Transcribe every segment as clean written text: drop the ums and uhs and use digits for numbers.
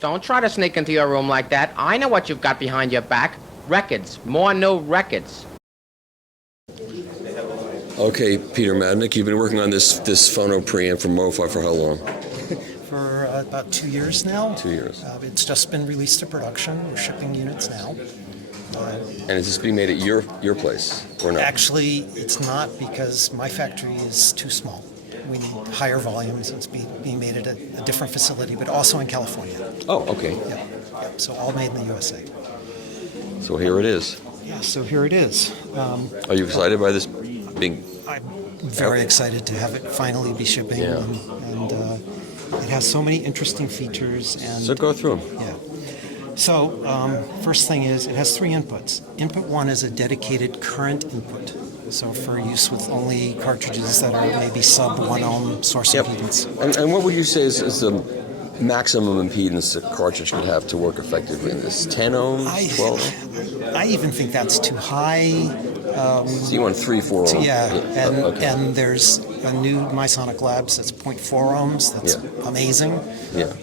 Don't try to sneak into your room like that. I know what you've got behind your back. Records. More new records. Okay, Peter Madnick, you've been working on this phono preamp from MoFi for how long? For about 2 years now. 2 years. It's just been released to production. We're shipping units now. And is this being made at your place, or not? Actually, it's not, because my factory is too small. We need higher volumes. It's being made at a different facility, but also in California. Oh, okay. Yep. So all made in the USA. So here it is. Yeah, so here it is. Are you excited by this being... I'm very excited to have it finally be shipping. Yeah. And it has so many interesting features. And So go through them. Yeah. So first thing is, it has 3 inputs. Input 1 is a dedicated current input. So for use with only cartridges that are maybe sub 1 ohm source impedance. And what would you say is the maximum impedance a cartridge could have to work effectively in this? 10 ohms? 12 ohms? I even think that's too high. So you want 3, 4 ohms? Yeah, and there's a new Misonic Labs that's 0.4 ohms. That's amazing. Yeah.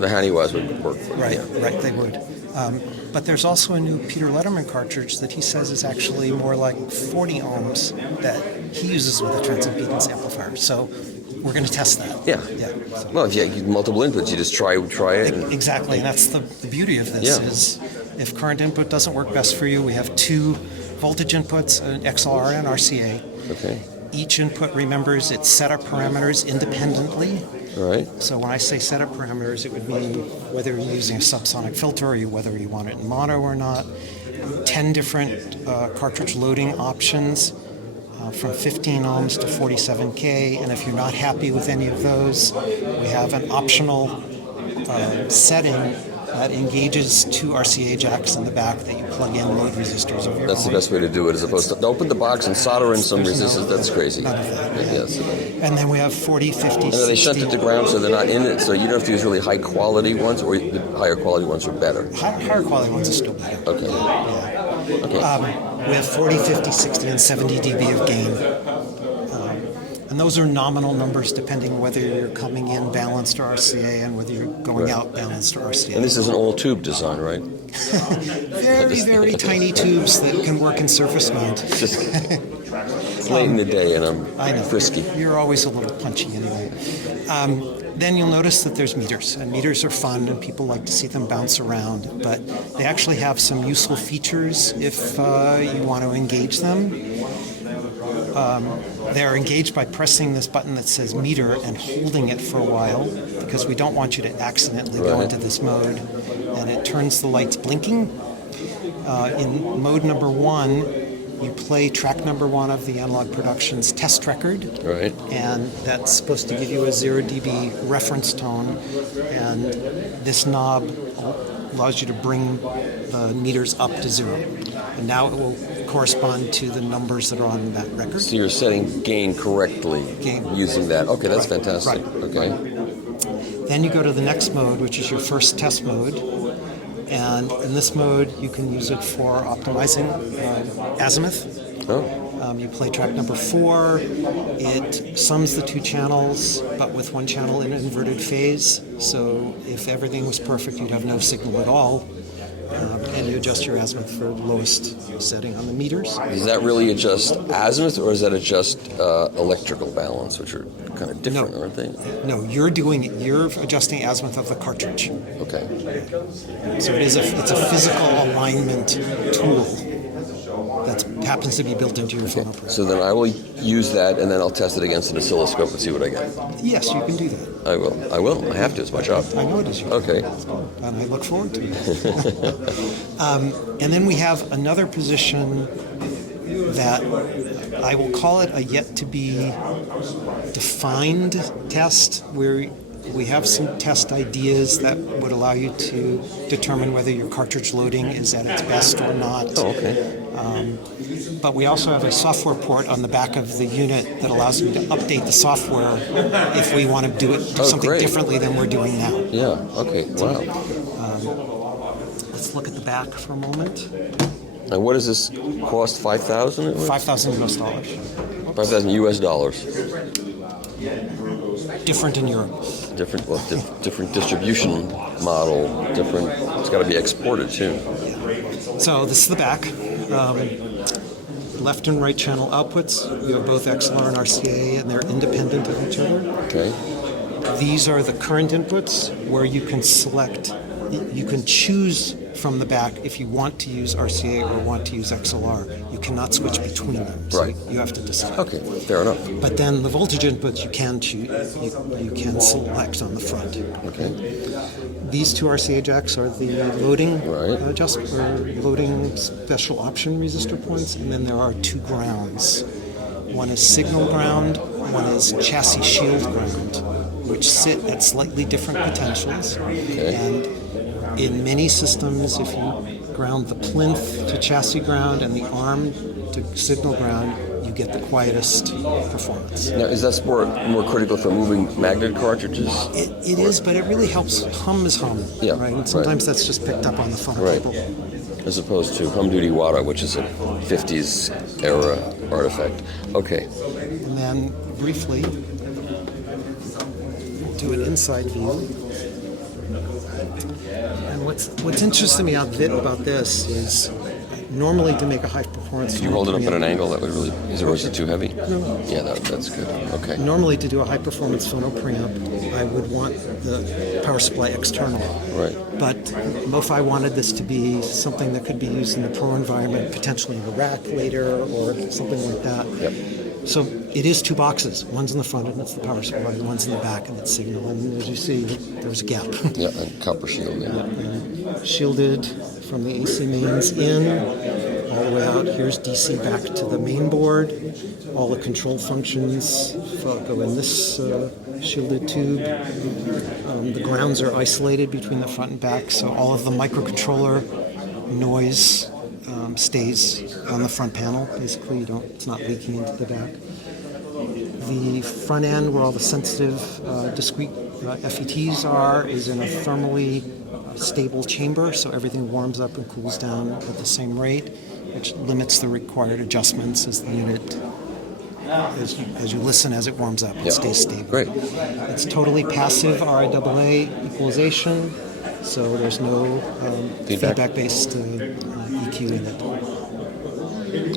The Honeywells would work for it. Right, they would. But there's also a new Peter Letterman cartridge that he says is actually more like 40 ohms that he uses with a transimpedance amplifier. So we're going to test that. Yeah. So. Well, if you have multiple inputs, you just try it. Exactly, and that's the beauty of this is if current input doesn't work best for you, we have 2 voltage inputs, an XLR and RCA. Okay. Each input remembers its setup parameters independently. All right. So when I say setup parameters, it would mean whether you're using a subsonic filter or whether you want it in mono or not. 10 different cartridge loading options from 15 ohms to 47K. And if you're not happy with any of those, we have an optional setting that engages 2 RCA jacks in the back that you plug in load resistors of your That's own. the best way to do it, as opposed to open the box and solder in some resistors. That's crazy. None of that. Yes. And then we have 40, 50, And they 60. shunt it to ground so they're not in it, so you don't have to use really high quality ones, or the higher quality ones are better. Higher quality ones are still better. Okay. Yeah. Okay. We have 40, 50, 60, and 70 dB of gain. And those are nominal numbers depending whether you're coming in balanced or RCA and whether you're going out balanced or RCA. And this is an all-tube design, right? Very, very tiny tubes that can work in surface mode. It's late in the day and I'm frisky. You're always a little punchy anyway. Then you'll notice that there's meters, and meters are fun, and people like to see them bounce around, but they actually have some useful features if you want to engage them. They're engaged by pressing this button that says meter and holding it for a while, because we don't want you to accidentally go into this mode, and it turns the lights blinking. In mode number 1, you play track number 1 of the Analog Productions test record, Right. and that's supposed to give you a 0 dB reference tone, and this knob allows you to bring the meters up to 0. And now it will correspond to the numbers that are on that record. So you're setting gain correctly using that. Okay, that's fantastic. Right. Okay. Then you go to the next mode, which is your first test mode. And in this mode, you can use it for optimizing azimuth. Oh. You play track number 4. It sums the 2 channels, but with 1 channel in inverted phase. So if everything was perfect, you'd have no signal at all. And you adjust your azimuth for the lowest setting on the meters. Does that really adjust azimuth, or does that adjust electrical balance, which are kind of different, aren't they? No, you're doing it. You're adjusting azimuth of the cartridge. Okay. So it's a physical alignment tool that happens to be built into your phono preamp. So then I will use that, and then I'll test it against an oscilloscope and see what I get. Yes, you can do that. I will. I have to. It's my job. I know it is yours. Okay. And I look forward to it. And then we have another position that I will call it a yet-to-be-defined test, where we have some test ideas that would allow you to determine whether your cartridge loading is at its best or not. Oh, okay. But we also have a software port on the back of the unit that allows you to update the software if we want to do something differently than we're doing now. Yeah, okay, wow. Let's look at the back for a moment. And what does this cost, 5,000? 5,000 US dollars. 5,000 US dollars. different in Europe. Different distribution model. Different. It's got to be exported too. So this is the back. Left and right channel outputs. You have both XLR and RCA, and they're independent of each other. Okay. These are the current inputs where you can select, you can choose from the back if you want to use RCA or want to use XLR. You cannot switch between them. So Right. you have to decide. Okay. Fair enough. But then the voltage inputs you can choose, you can select on the front. Okay. These two RCA jacks are the loading Right. loading special option resistor points, and then there are two grounds. One is signal ground, one is chassis shield ground, which sit at slightly different potentials. Okay. And in many systems, if you ground the plinth to chassis ground and the arm to signal ground, you get the quietest performance. Now, is that more critical for moving magnet cartridges? It is, but it really helps. Hum is hum, Yeah, right? And right. sometimes that's just picked up on the phone Right. table. As opposed to Hum Duty Wada, which is a 50s era artifact. Okay. And then briefly, do an inside view. And what's interesting me about this is normally to make a high performance. Could you hold it up at an angle? That would really. Or is it too heavy? No. Yeah, that's good. Okay. Normally, to do a high performance phono preamp, I would want the power supply external. Right. But if I wanted this to be something that could be used in the pro environment, potentially in a rack later or something like that. Yep. So it is two boxes. One's in the front and it's the power supply. One's in the back and it's signal. And as you see, there's a gap. Yeah, and copper shield. Yeah. And shielded from the AC mains in, all the way out. Here's DC back to the main board. All the control functions go in this shielded tube. The grounds are isolated between the front and back, so all of the microcontroller noise stays on the front panel. Basically, it's not leaking into the back. The front end, where all the sensitive, discrete FETs are, is in a thermally stable chamber, so everything warms up and cools down at the same rate, which limits the required adjustments as the unit, as you listen as it warms up, it stays stable. Great. It's totally passive RIAA equalization, so there's no feedback-based EQ in it.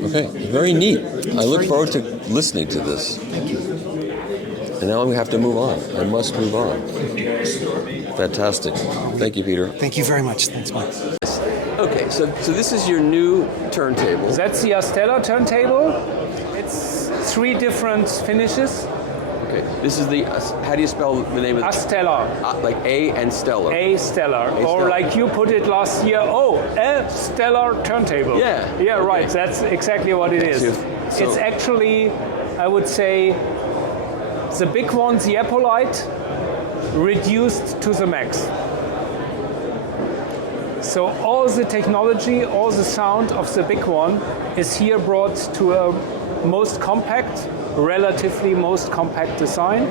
Okay. Very neat. I look very forward to listening to this. Thank you. And now we have to move on. I must move on. Fantastic. Thank you, Peter. Thank you very much. Thanks, Mike. Okay, so this is your new turntable. That's the Stellar turntable. It's 3 different finishes. Okay, this is the. How do you spell the name of it? Stellar. Like A and Stellar. A Stellar. A Or Stellar. like you put it last year, a Stellar turntable. Yeah. Yeah, Okay. right. That's exactly what it is. So- It's actually, I would say, the big one, the Appolite, reduced to the max. So all the technology, all the sound of the big one is here brought to a relatively most compact design,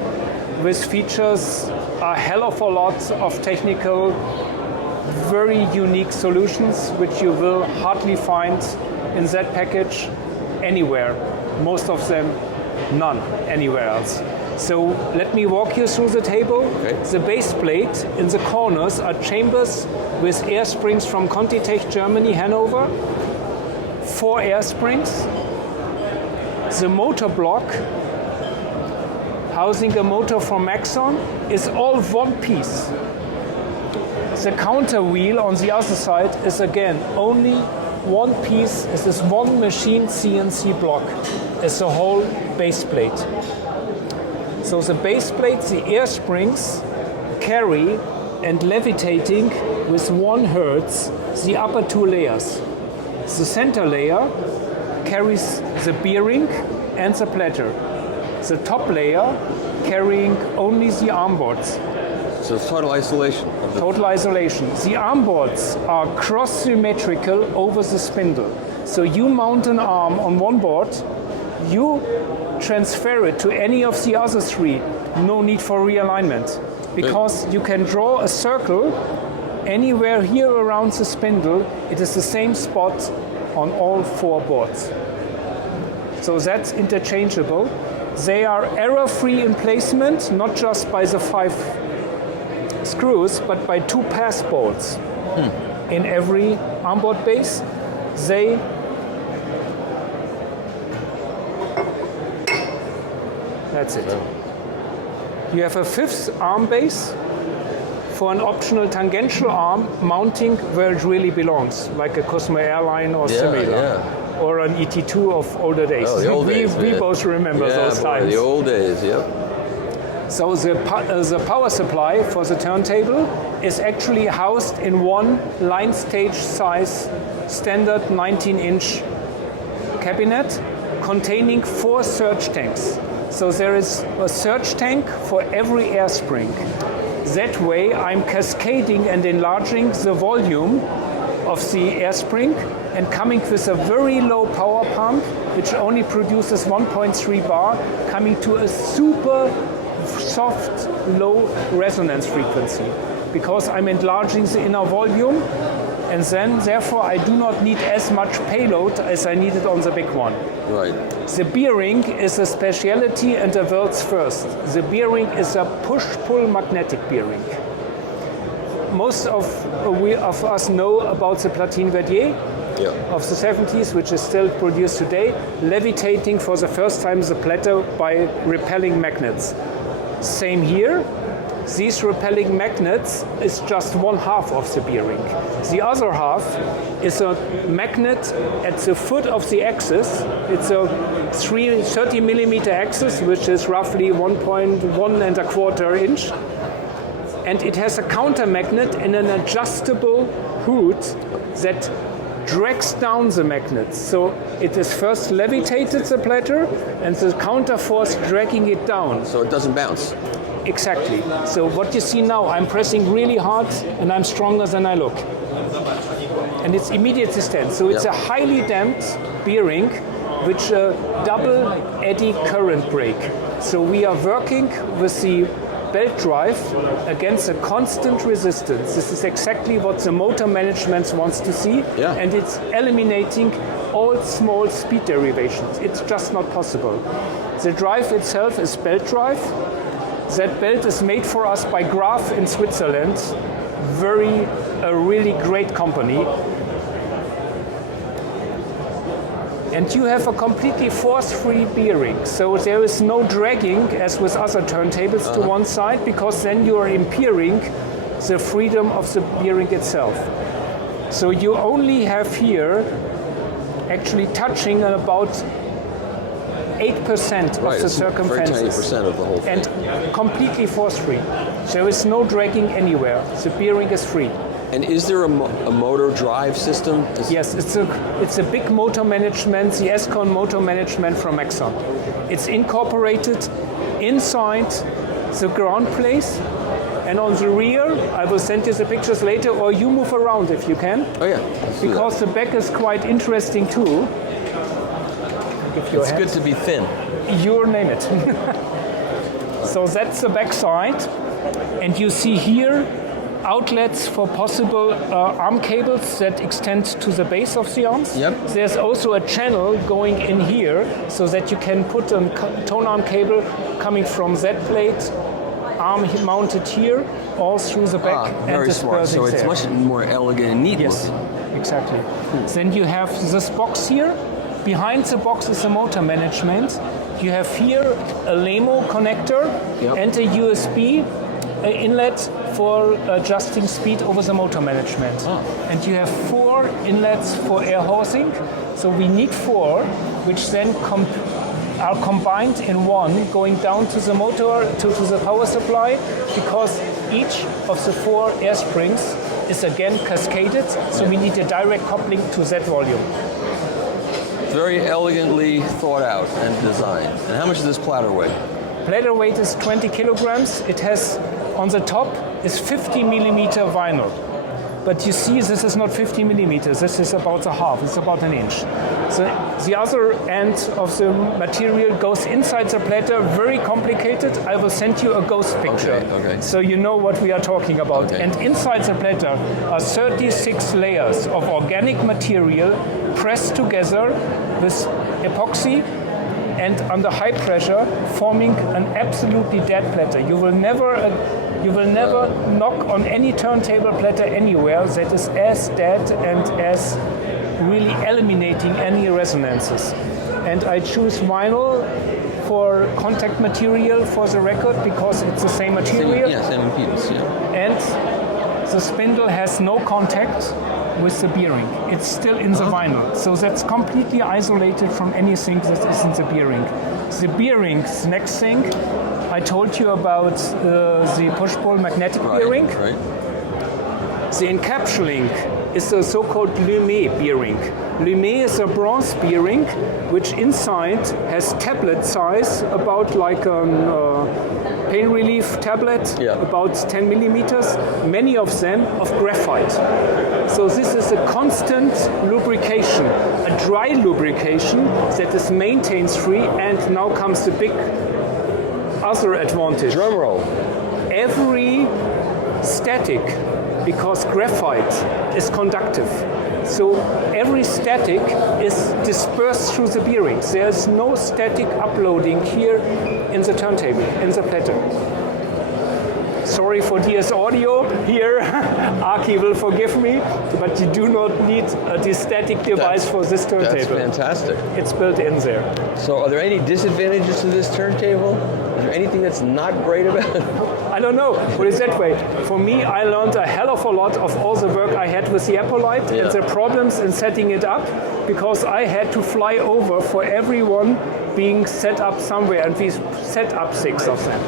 with features a hell of a lot of technical, very unique solutions, which you will hardly find in that package anywhere. Most of them, none anywhere else. So let me walk you through the table. Okay. The base plate in the corners are chambers with air springs from Contitech Germany, Hanover. 4 air springs. The motor block, housing a motor from Maxon, is all one piece. The counter wheel on the other side is again only one piece. It's this one machine CNC block. It's the whole base plate. So the base plate, the air springs carry and levitating with 1 hertz the upper 2 layers. The center layer carries the bearing and the platter. The top layer carrying only the arm boards. So it's total isolation. Of the, Total isolation. The arm boards are cross-symmetrical over the spindle. So you mount an arm on one board, you transfer it to any of the other 3. No need for realignment. Because you can draw a circle anywhere here around the spindle. It is the same spot on all 4 boards. So that's interchangeable. They are error-free in placement, not just by the 5 screws, but by 2 pass bolts in every armboard base. That's it. You have a 5th arm base for an optional tangential arm mounting where it really belongs, like a Cosmo Airline or similar, or an ET2 of older days. Oh, the old days. We both remember those times. The old days, yeah. So the power supply for the turntable is actually housed in one line stage size standard 19-inch cabinet containing 4 surge tanks. So there is a surge tank for every air spring. That way I'm cascading and enlarging the volume of the air spring and coming with a very low power pump which only produces 1.3 bar, coming to a super soft low resonance frequency because I'm enlarging the inner volume, and then therefore I do not need as much payload as I needed on the big one. Right. The bearing is a speciality and the world's first. The bearing is a push-pull magnetic bearing. Most of us know about the Platine Verdier of the 70s, which is still produced today, levitating for the first time the plateau by repelling magnets. Same here. These repelling magnets is just 1/2 of the bearing. The other half is a magnet at the foot of the axis. It's a 30 millimeter axis, which is roughly 1.1 inch. And it has a counter magnet and an adjustable hood that drags down the magnet. So it is first levitated the platter and the counter force dragging it down. So it doesn't bounce. Exactly. So what you see now, I'm pressing really hard and I'm stronger than I look. And it's immediate sustain. So it's a highly damped bearing which a double eddy current brake. So we are working with the belt drive against a constant resistance. This is exactly what the motor management wants to see. And it's eliminating all small speed derivations. It's just not possible. The drive itself is belt drive. That belt is made for us by Graf in Switzerland. A really great company. And you have a completely force-free bearing. So there is no dragging as with other turntables to one side, because then you are impairing the freedom of the bearing itself. So you only have here actually touching about 8% of the circumferences. Very tiny percent of the whole thing. And completely force-free. There is no dragging anywhere. The bearing is free. And is there a motor drive system? Yes, it's a big motor management, the S-Con motor management from Exxon. It's incorporated inside the ground plate, and on the rear, I will send you the pictures later, or you move around if you can. Oh yeah. Because the back is quite interesting too. It's good to be thin. You name it. So that's the back side, and you see here outlets for possible arm cables that extend to the base of the arms. There's also a channel going in here so that you can put a tone arm cable coming from that plate, arm mounted here, all through the back. Very smart. So it's much more elegant and neat. Yes, exactly. Then you have this box here. Behind the box is the motor management. You have here a LEMO connector and a USB inlet for adjusting speed over the motor management. And you have 4 inlets for air hosing. So we need 4, which then are combined in one, going down to the motor, to the power supply, because each of the 4 air springs is again cascaded. So we need a direct coupling to that volume. Very elegantly thought out and designed. And how much does this platter weigh? Platter weight is 20 kilograms. It has, on the top, is 50 millimeter vinyl. But you see, this is not 50 millimeters. This is about a half. It's about an inch. So the other end of the material goes inside the platter. Very complicated. I will send you a ghost picture, so you know what we are talking about. And inside the platter are 36 layers of organic material pressed together with epoxy and under high pressure, forming an absolutely dead platter. You will never knock on any turntable platter anywhere that is as dead and as really eliminating any resonances. And I choose vinyl for contact material for the record because it's the same material. Same impedance, yeah. And the spindle has no contact with the bearing. It's still in the vinyl. So that's completely isolated from anything that is in the bearing. The bearings, next thing, I told you about the push-pull magnetic bearing. Right. The encapsulating is the so-called Lumet bearing. Lumet is a bronze bearing which inside has tablet size, about like a pain relief tablet, about 10 millimeters, many of them of graphite. So this is a constant lubrication, a dry lubrication that is maintenance free, and now comes the big other advantage. Drum roll. Every static, because graphite is conductive, so every static is dispersed through the bearings. There's no static uploading here in the turntable, in the platter. Sorry for DS audio here, Aki will forgive me, but you do not need a static device for this turntable. That's fantastic. It's built in there. So are there any disadvantages to this turntable? Is there anything that's not great about it? I don't know, put it that way. For me, I learned a hell of a lot of all the work I had with the Appolite and the problems in setting it up, because I had to fly over for everyone being set up somewhere, and we set up 6 of them.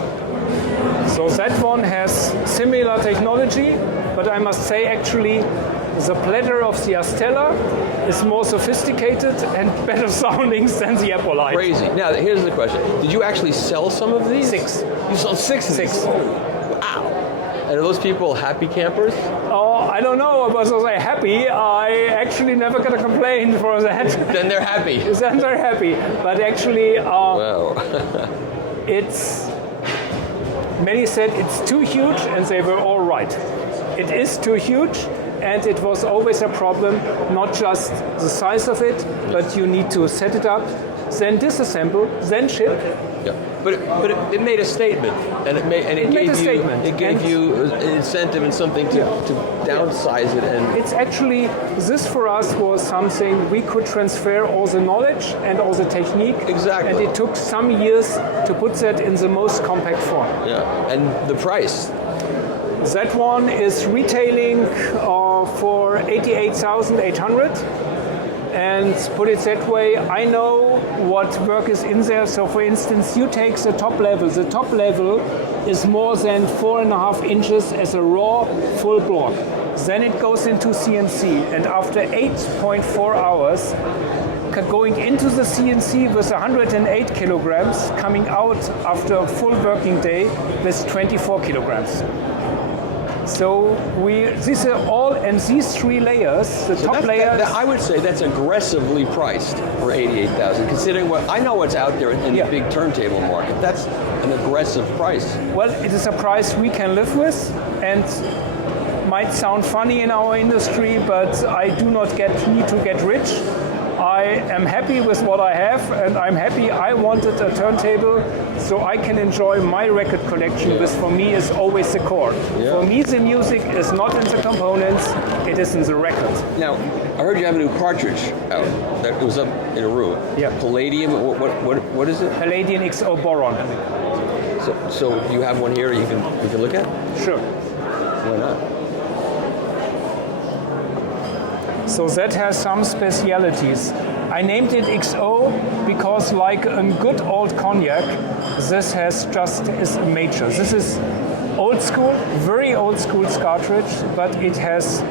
So that one has similar technology, but I must say actually the platter of the Astella is more sophisticated and better sounding than the Appolite. Crazy. Now, here's the question. Did you actually sell some of these? 6. You sold 6 of these? 6. Wow. And are those people happy campers? Oh, I don't know, but was I happy? I actually never got a complaint for that. Then they're happy. Then they're happy. But actually, Wow. it's... Many said it's too huge, and they were all right. It is too huge, and it was always a problem, not just the size of it, but you need to set it up, then disassemble, then ship. Yeah. But it made a statement, and it gave you an incentive and something to downsize it. And it's actually, this for us was something we could transfer all the knowledge and all the technique. Exactly. And it took some years to put that in the most compact form. Yeah. And the price. That one is retailing for 88,800. And put it that way, I know what work is in there. So for instance, you take the top level. The top level is more than 4.5 inches as a raw full block. Then it goes into CNC. And after 8.4 hours, going into the CNC with 108 kilograms, coming out after a full working day with 24 kilograms. So these are all, and these 3 layers, the top layers. I would say that's aggressively priced for 88,000, considering what I know what's out there in the big turntable market. That's an aggressive price. Well, it is a price we can live with, and might sound funny in our industry, but I do not need to get rich. I am happy with what I have, and I'm happy I wanted a turntable so I can enjoy my record collection, which for me is always the core. Yeah. For me, the music is not in the components, it is in the record. Now, I heard you have a new cartridge out that was up in a room. Yeah. Palladium, what is it? Palladium XO boron. So do you have one here you can look at? Sure. Why not? So that has some specialities. I named it XO because, like a good old cognac, this is a major. This is old school, very old school cartridge, but it has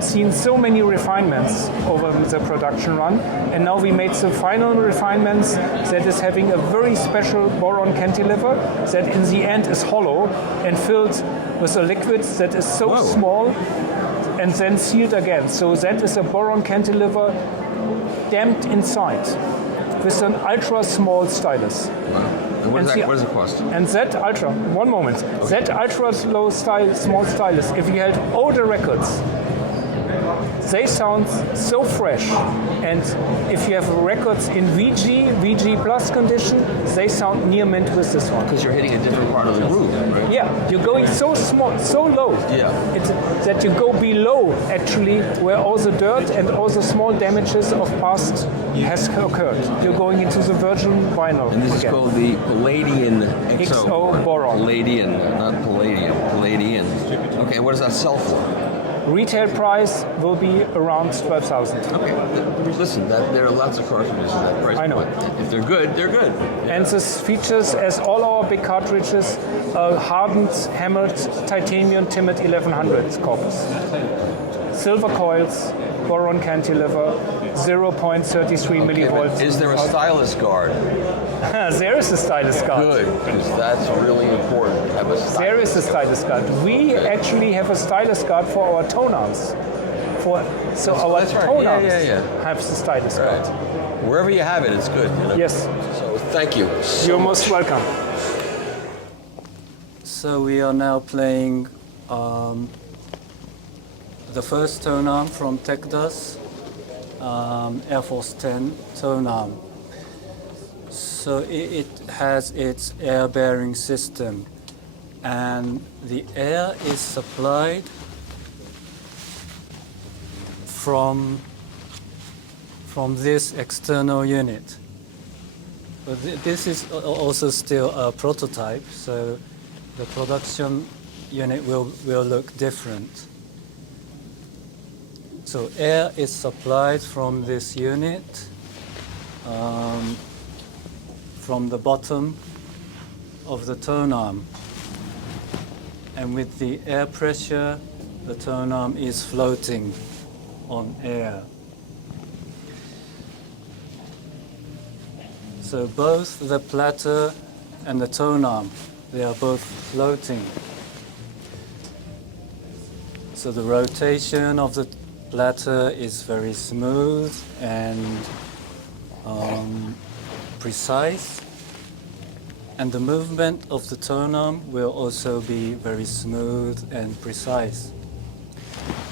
seen so many refinements over the production run, and now we made the final refinements that is having a very special boron cantilever that in the end is hollow and filled with a liquid that is so small and then sealed again. So that is a boron cantilever damped inside with an ultra small stylus. Wow. And what does it cost? And that that ultra small stylus, if you had older records, they sound so fresh. And if you have records in VG plus condition, they sound near mint with this one. Because you're hitting a different part of the groove, right? Yeah, you're going so small, so low, that you go below actually where all the dirt and all the small damages of past has occurred. You're going into the virgin vinyl. And this again. is called the Palladian XO boron. Palladian, not Palladium. Palladian. Okay, what does that sell for? Retail price will be around 12,000. Okay, listen, there are lots of cartridges in that price. I know. But if they're good, they're good. And this features, as all our big cartridges, hardened, hammered titanium timid 1100 corpus. Silver coils, boron cantilever, 0.33 millivolts. Is there a stylus guard? There is a stylus guard. Good, because that's really important. Have a stylus There is a stylus guard. We actually have a stylus guard for our tone arms. So our that's right. tone Yeah, arms yeah, yeah. have the stylus Right. guard. Wherever you have it, it's good. You know? Yes, So thank you. you're most welcome. So we are now playing the first tone arm from Tekdas, Air Force 10 tone arm. So it has its air bearing system, and the air is supplied from this external unit. But this is also still a prototype, so the production unit will look different. So air is supplied from this unit, from the bottom of the tone arm. And with the air pressure, the tone arm is floating on air. So both the platter and the tone arm, they are both floating. So the rotation of the platter is very smooth and precise, and the movement of the tone arm will also be very smooth and precise.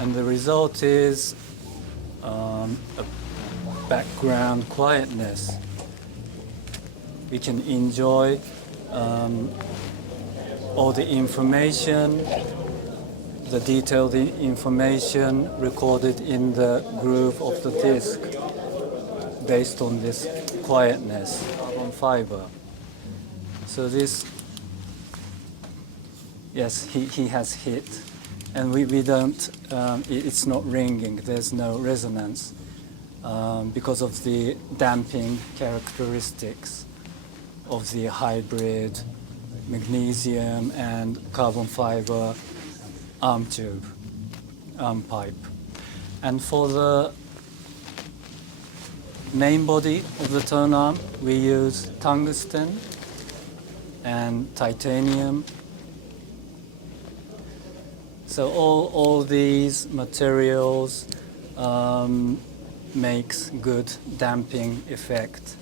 And the result is a background quietness. We can enjoy all the information, the detailed information recorded in the groove of the disc based on this quietness on fiber. So this, yes, he has hit, and we don't, it's not ringing, there's no resonance because of the damping characteristics of the hybrid magnesium and carbon fiber arm tube, arm pipe. And for the main body of the tone arm, we use tungsten and titanium. So all these materials makes good damping effect.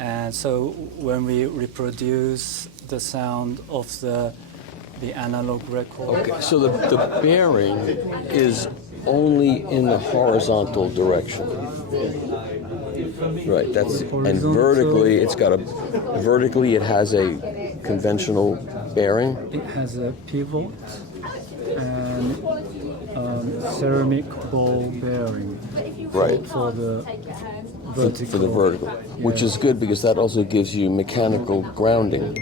And so when we reproduce the sound of the analog record. Okay, so the bearing is only in the horizontal direction. Right, that's, and vertically it has a conventional bearing. It has a pivot and ceramic ball bearing Right. for the For the vertical, which is good because that also gives you mechanical grounding,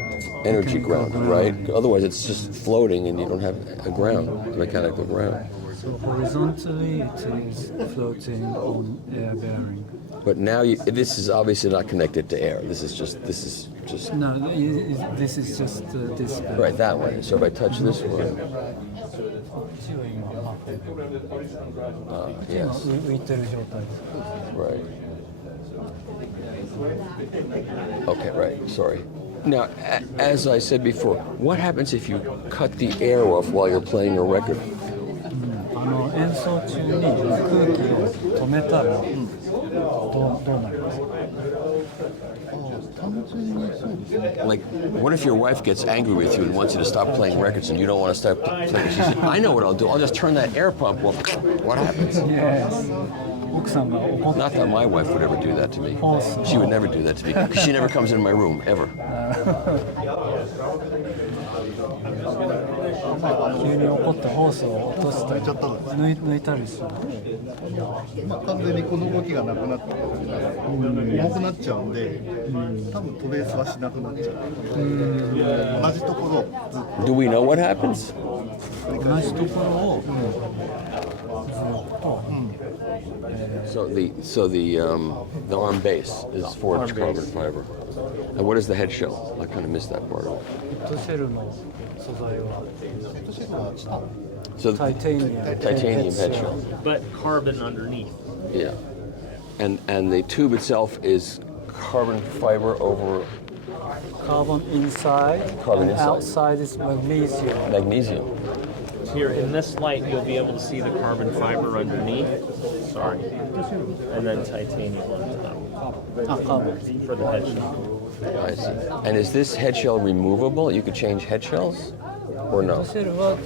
energy grounding, right? Otherwise it's just floating and you don't have a ground, a mechanical ground. So horizontally it is floating on air bearing. But now this is obviously not connected to air. This is just No, this is just this. right, that one. So if I touch this one, yes, right. Okay, right, sorry. Now, as I said before, what happens if you cut the air off while you're playing a record? 演奏中に空気を止めたらどうなりますか？ Like, what if your wife gets angry with you and wants you to stop playing records and you don't want to stop playing? She said, I know what I'll do. I'll just turn that air pump off. What happens? Yes. 奥さんが怒って Not that my wife would ever do that to me. She would never do that to me because she never comes in my room, ever. 急に怒ってホースを落としたり抜いたりする。完全にこの動きがなくなって重くなっちゃうんで、多分トレースはしなくなっちゃう。同じところをずっと Do we know what happens? 同じところをずっと So the arm base is forged carbon fiber. And what is the head shell? I kind of missed that part of it. ヘッドシェルの素材は So タイタニアム titanium head shell. but carbon underneath. Yeah. And the tube itself is carbon fiber over Carbon inside Carbon and inside. outside is magnesium. magnesium. Here in this light, you'll be able to see the carbon fiber underneath. Sorry. And then titanium on top Carbon. for the head shell. I see. And is this head shell removable? You could change head shells? Or ヘッ no? ドシェルは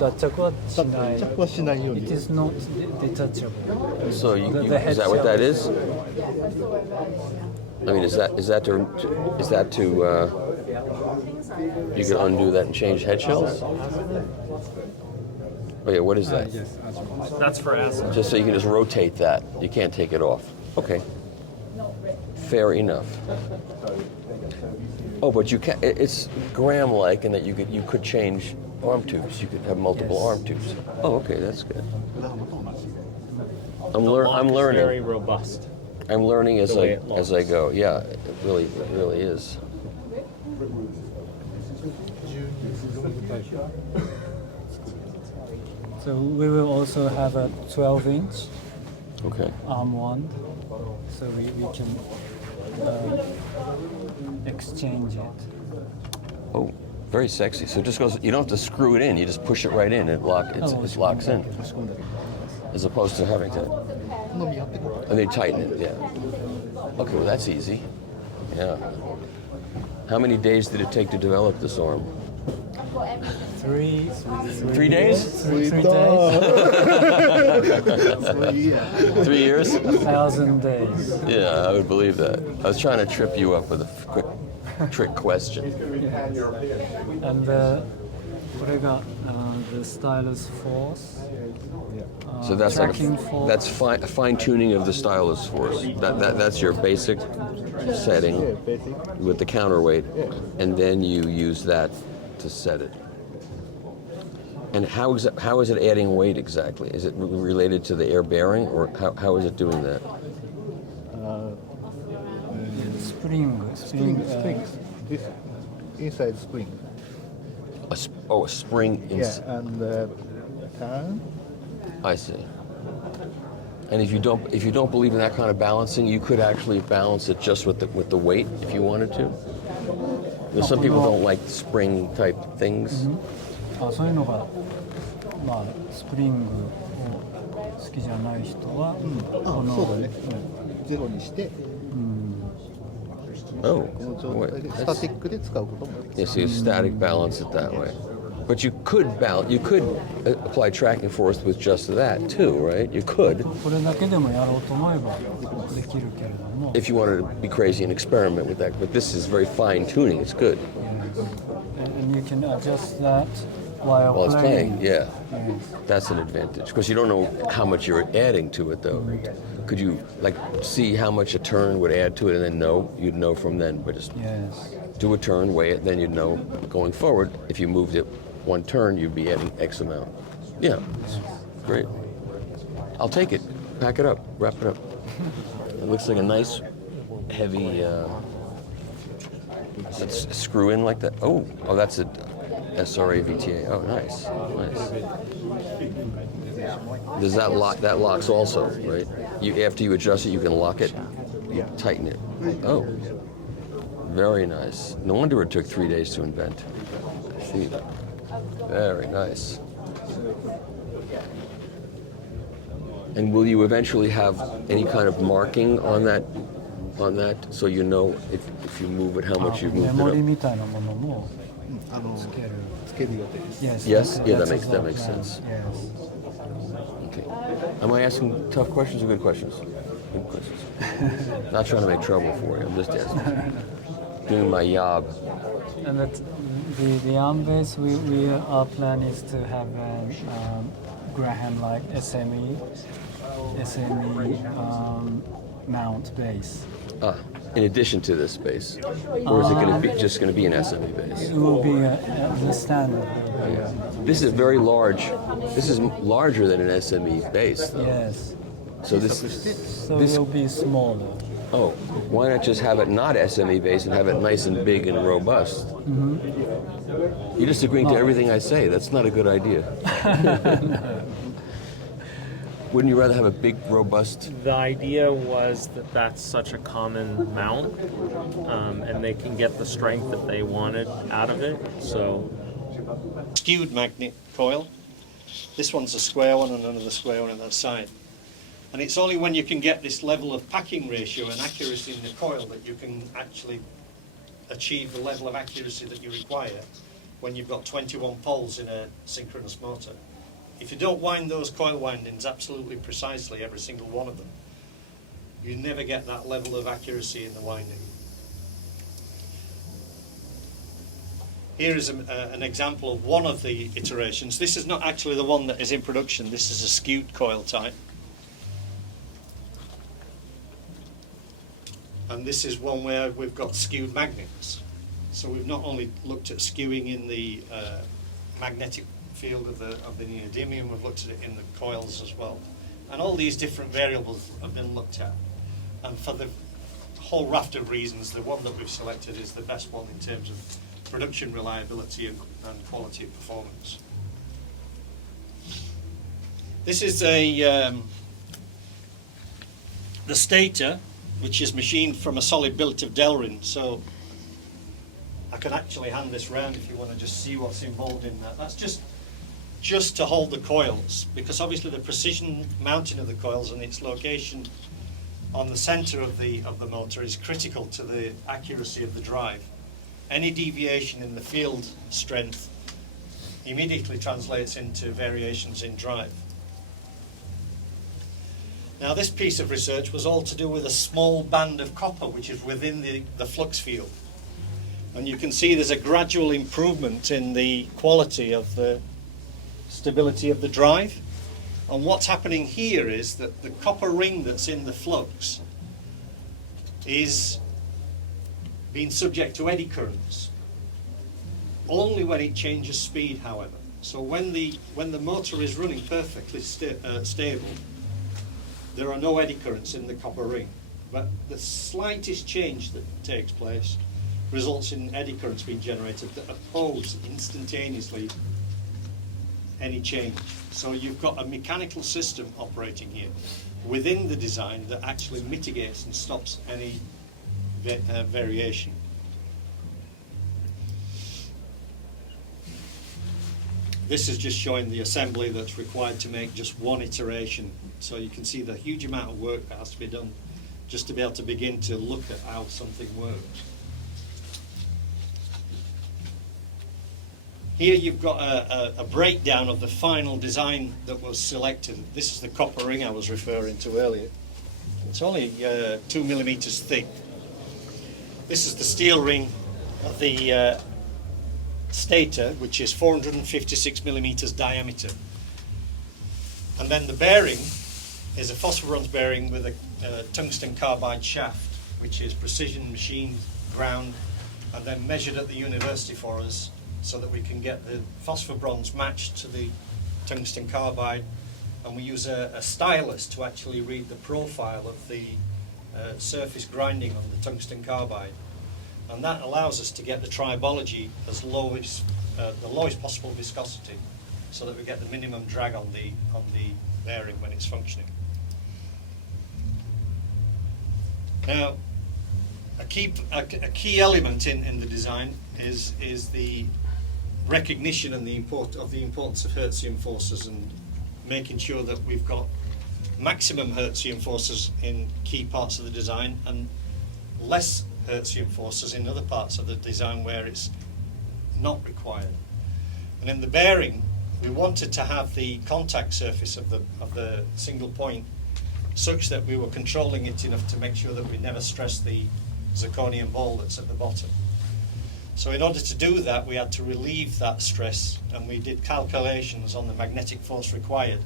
脱着はしない。着はしないよう It に。 is not detachable. So The head is that what that shell is? I mean, is that to you could undo that and change head shells? Oh yeah, what is that? That's for acid. Just so you can just rotate that. You can't take it off. Okay. Fair enough. Oh, but you can. It's Graham-like in that you could change arm tubes. You could have multiple arm tubes. Oh, okay, that's good. I'm Lock is very learning. robust. I'm learning as The way I it looks. as I go. Yeah, it really is. So we will also have a 12-inch Okay. arm wand, so we can exchange it. Oh, very sexy. So it just goes. You don't have to screw it in. You just push it right in. It locks in, as opposed to having to. And they tighten it. Yeah. Okay. Well, that's easy. Yeah. How many days did it take to develop this arm? 3 days? 3 days? 3 years? 1,000 days. Yeah, I would believe that. I was trying to trip you up with a quick trick question. And これがthe stylus force. So that's like tracking force. that's fine tuning of the stylus force. That's your basic setting with the counterweight, and then you use that to set it. And how is it adding weight exactly? Is it related to the air bearing, or how is it doing that? Spring. Springs. This inside spring. A spring. Yeah, and turn. I see. And if you don't believe in that kind of balancing, you could actually balance it just with the weight if you wanted to. Because some people don't like spring type things. そういうのがまあスプリングを好きじゃない人はこのそうだね。ゼロにして、 Oh, この状 wait, 態で that's- スタティックで使うこともできる。 yeah, so you static balance it that way. But you could apply tracking force with just that too, right? You could, これだけでもやろうと思えばできるけれども if you wanted to be crazy and experiment with that. But this is very fine tuning. It's good. and you can adjust that while While it's playing. playing, yeah. That's an advantage because you don't know how much you're adding to it, though. Could you see how much a turn would add to it, and then know? You'd know from then. But just Yes. do a turn, weigh it, then you'd know going forward. If you moved it one turn, you'd be adding X amount. Yeah, great. I'll take it. Pack it up. Wrap it up. It looks like a nice, heavy. Let's screw in like that. Oh, that's a SRA VTA. Oh, nice. Does that lock? That locks also, right? After you adjust it, you can lock it. You tighten it. Oh, very nice. No wonder it took 3 days to invent. See, very nice. And will you eventually have any kind of marking on that, so you know if you move it, how much you've メ moved モリ it みたいなものもつける。つける予定です。 Yes. Yes? Yeah, that that's makes- the that makes plan. sense. Yes. up? Okay. Am I asking tough questions or good questions? Good questions. Not trying to make trouble for you. I'm just asking. Doing my job. And that the arm base, our plan is to have a Graham like SME mount base. In addition to this base, or is it going to be just going to be an SME base? It will be the standard. This is very large. This is larger than an SME base, though. Yes. So this. So it will be smaller. Oh, why not just have it not SME based and have it nice and big and robust? You're just agreeing to everything I say. That's not a good idea. Wouldn't you rather have a big, robust? The idea was that that's such a common mount, and they can get the strength that they wanted out of it. So, skewed magnet coil. This one's a square one and another square one on that side. And it's only when you can get this level of packing ratio and accuracy in the coil that you can actually achieve the level of accuracy that you require when you've got 21 poles in a synchronous motor. If you don't wind those coil windings absolutely precisely, every single one of them, you never get that level of accuracy in the winding. Here is an example of one of the iterations. This is not actually the one that is in production. This is a skewed coil type. And this is one where we've got skewed magnets. So we've not only looked at skewing in the magnetic field of the neodymium, we've looked at it in the coils as well. And all these different variables have been looked at. And for the whole raft of reasons, the one that we've selected is the best one in terms of production reliability and quality of performance. This is the stator, which is machined from a solid billet of Delrin. So I can actually hand this round if you want to just see what's involved in that. That's just to hold the coils, because obviously the precision mounting of the coils and its location on the center of the motor is critical to the accuracy of the drive. Any deviation in the field strength immediately translates into variations in drive. Now, this piece of research was all to do with a small band of copper which is within the flux field. And you can see there's a gradual improvement in the quality of the stability of the drive. And what's happening here is that the copper ring that's in the flux is being subject to eddy currents only when it changes speed, however. So when the motor is running perfectly stable, there are no eddy currents in the copper ring. But the slightest change that takes place results in eddy currents being generated that oppose instantaneously any change. So you've got a mechanical system operating here within the design that actually mitigates and stops any variation. This is just showing the assembly that's required to make just one iteration. So you can see the huge amount of work that has to be done just to be able to begin to look at how something works. Here you've got a breakdown of the final design that was selected. This is the copper ring I was referring to earlier. It's only 2 millimeters thick. This is the steel ring of the stator, which is 456 millimeters diameter. And then the bearing is a phosphor-bronze bearing with a tungsten carbide shaft, which is precision machined, ground, and then measured at the university for us so that we can get the phosphor-bronze matched to the tungsten carbide. And we use a stylus to actually read the profile of the surface grinding on the tungsten carbide. And that allows us to get the tribology as low as the lowest possible viscosity, so that we get the minimum drag on the bearing when it's functioning. Now, a key element in the design is the recognition and the importance of Hertzian forces, and making sure that we've got maximum Hertzian forces in key parts of the design and less Hertzian forces in other parts of the design where it's not required. And in the bearing, we wanted to have the contact surface of the single point such that we were controlling it enough to make sure that we never stress the zirconium ball that's at the bottom. So in order to do that, we had to relieve that stress, and we did calculations on the magnetic force required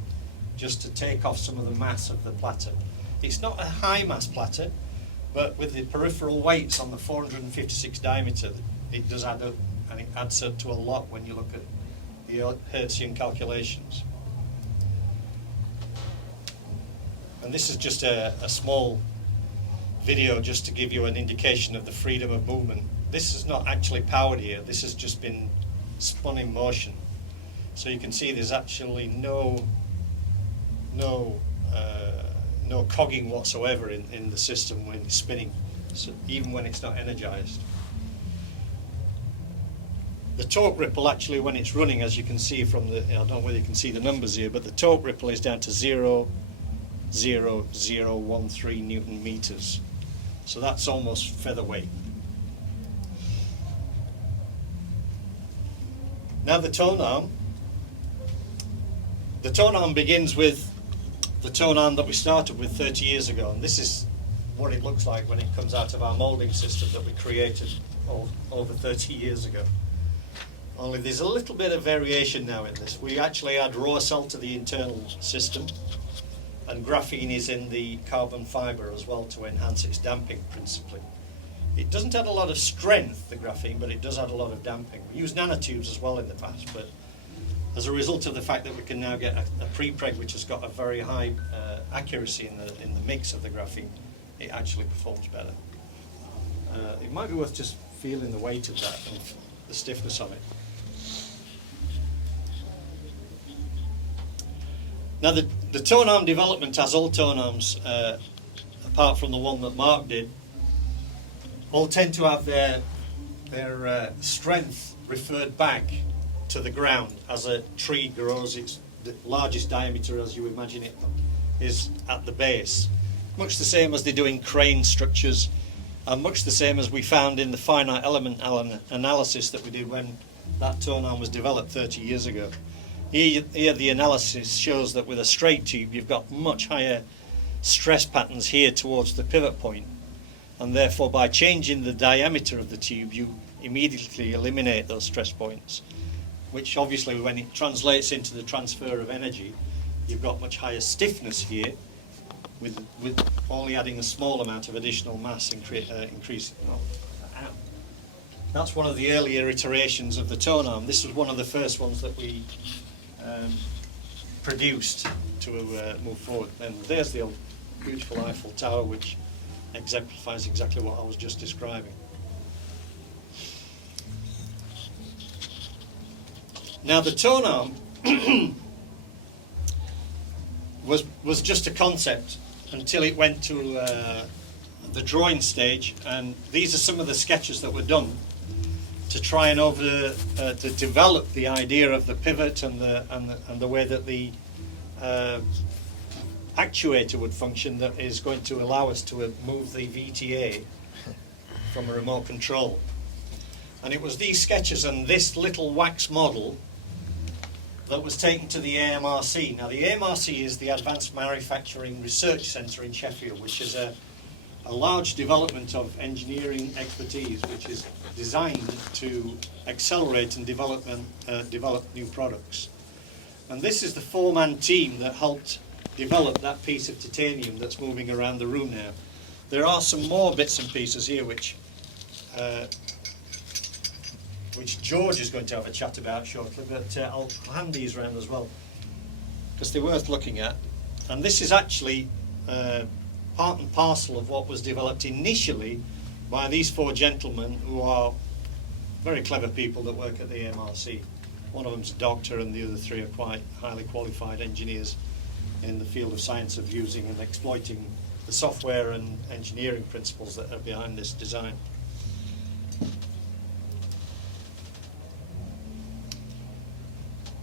just to take off some of the mass of the platter. It's not a high mass platter, but with the peripheral weights on the 456 diameter, it does add up, and it adds up to a lot when you look at the Hertzian calculations. And this is just a small video just to give you an indication of the freedom of movement. This is not actually powered here, this has just been spun in motion. So you can see there's actually no cogging whatsoever in the system when it's spinning, so even when it's not energized. The torque ripple actually when it's running, as you can see from the, I don't know whether you can see the numbers here, but the torque ripple is down to 0.0013 Newton meters. So that's almost featherweight. Now the tone arm begins with the tone arm that we started with 30 years ago, and this is what it looks like when it comes out of our moulding system that we created over 30 years ago. Only there's a little bit of variation now in this. We actually add raw cell to the internal system, and graphene is in the carbon fibre as well to enhance its damping principally. It doesn't add a lot of strength, the graphene, but it does add a lot of damping. We used nanotubes as well in the past, but as a result of the fact that we can now get a pre-preg which has got a very high accuracy in the mix of the graphene, it actually performs better. It might be worth just feeling the weight of that and the stiffness of it. Now the tone arm development, as all tone arms, apart from the one that Mark did, all tend to have their strength referred back to the ground as a tree grows. Its largest diameter, as you imagine it, is at the base. Much the same as they do in crane structures, and much the same as we found in the finite element analysis that we did when that tone arm was developed 30 years ago. Here the analysis shows that with a straight tube you've got much higher stress patterns here towards the pivot point, and therefore by changing the diameter of the tube you immediately eliminate those stress points, which obviously when it translates into the transfer of energy, you've got much higher stiffness here with only adding a small amount of additional mass increasing. That's one of the earlier iterations of the tone arm. This was one of the first ones that we produced to move forward. And there's the old beautiful Eiffel Tower, which exemplifies exactly what I was just describing. Now the tone arm was just a concept until it went to the drawing stage, and these are some of the sketches that were done to try and to develop the idea of the pivot and the way that the actuator would function that is going to allow us to move the VTA from a remote control. And it was these sketches and this little wax model that was taken to the AMRC. Now the AMRC is the Advanced Manufacturing Research Centre in Sheffield, which is a large development of engineering expertise which is designed to accelerate and develop new products. And this is the four-man team that helped develop that piece of titanium that's moving around the room now. There are some more bits and pieces here which George is going to have a chat about shortly, but I'll hand these around as well because they're worth looking at. And this is actually part and parcel of what was developed initially by these four gentlemen who are very clever people that work at the MRC. One of them's a doctor and the other three are quite highly qualified engineers in the field of science of using and exploiting the software and engineering principles that are behind this design.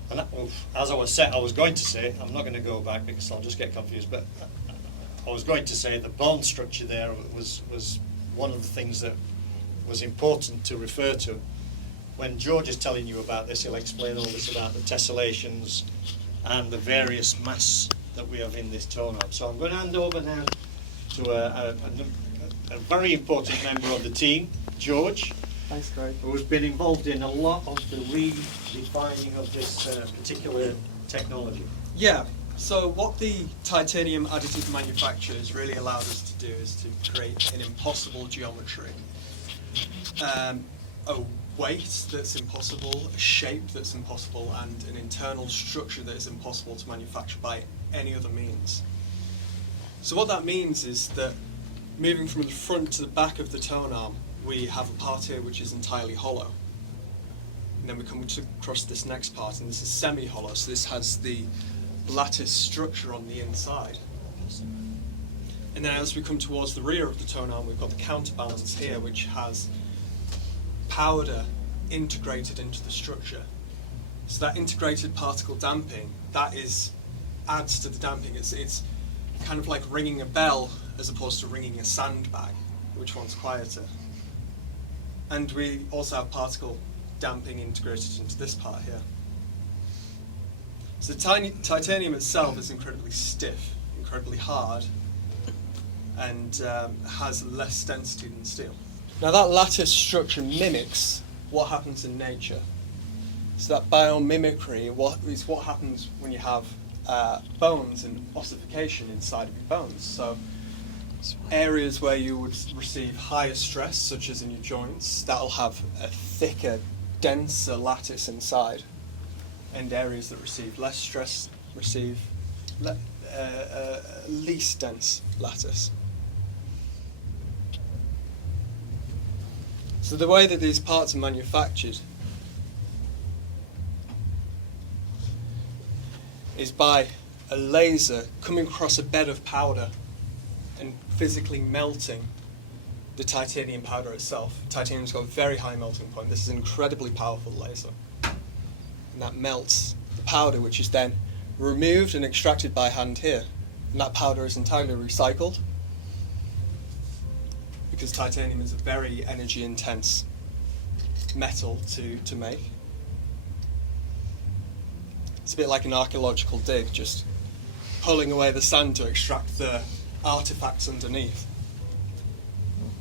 And as I was going to say, I'm not going to go back because I'll just get confused, but I was going to say the bone structure there was one of the things that was important to refer to. When George is telling you about this, he'll explain all this about the tessellations and the various mass that we have in this tone knob. So I'm going to hand over now to a very important member of the team, George. Thanks, Craig. Who has been involved in a lot of the redefining of this particular technology. Yeah, so what the titanium additive manufacturers really allowed us to do is to create an impossible geometry. A weight that's impossible, a shape that's impossible, and an internal structure that is impossible to manufacture by any other means. So what that means is that moving from the front to the back of the tone arm, we have a part here which is entirely hollow. And then we come across this next part, and this is semi-hollow, so this has the lattice structure on the inside. And then as we come towards the rear of the tone arm, we've got the counterbalance here, which has powder integrated into the structure. So that integrated particle damping, adds to the damping. It's kind of like ringing a bell as opposed to ringing a sandbag, which one's quieter. And we also have particle damping integrated into this part here. So titanium itself is incredibly stiff, incredibly hard, and has less density than steel. Now that lattice structure mimics what happens in nature. So that biomimicry is what happens when you have bones and ossification inside of your bones. So areas where you would receive higher stress, such as in your joints, that'll have a thicker, denser lattice inside. And areas that receive less stress receive least dense lattice. So the way that these parts are manufactured is by a laser coming across a bed of powder and physically melting the titanium powder itself. Titanium's got a very high melting point. This is an incredibly powerful laser. And that melts the powder, which is then removed and extracted by hand here. And that powder is entirely recycled, because titanium is a very energy intense metal to make. It's a bit like an archaeological dig, just pulling away the sand to extract the artifacts underneath.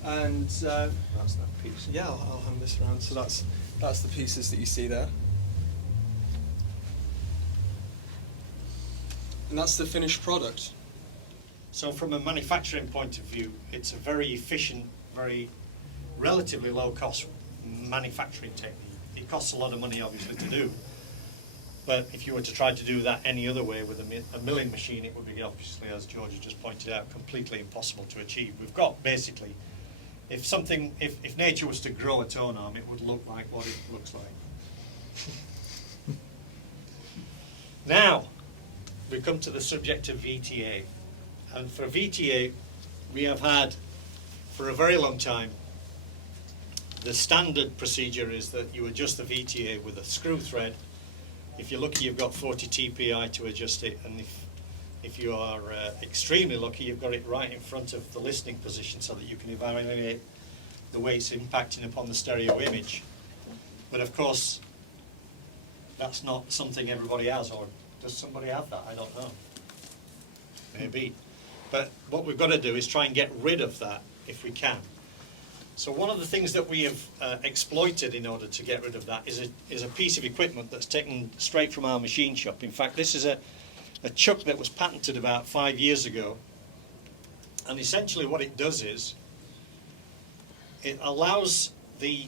And that's that piece. Yeah, I'll hand this around. So that's the pieces that you see there. And that's the finished product. So from a manufacturing point of view, it's a very efficient, very relatively low-cost manufacturing technique. It costs a lot of money, obviously, to do. But if you were to try to do that any other way with a milling machine, it would be, obviously, as George has just pointed out, completely impossible to achieve. We've got, basically, if nature was to grow a tone arm, it would look like what it looks like. Now, we come to the subject of VTA. And for VTA, we have had, for a very long time, the standard procedure is that you adjust the VTA with a screw thread. If you're lucky, you've got 40 TPI to adjust it, and if you are extremely lucky, you've got it right in front of the listening position so that you can evaluate the way it's impacting upon the stereo image. But of course, that's not something everybody has, or does somebody have that? I don't know. Maybe. But what we've got to do is try and get rid of that if we can. So one of the things that we have exploited in order to get rid of that is a piece of equipment that's taken straight from our machine shop. In fact, this is a chuck that was patented about 5 years ago. And essentially what it does is it allows the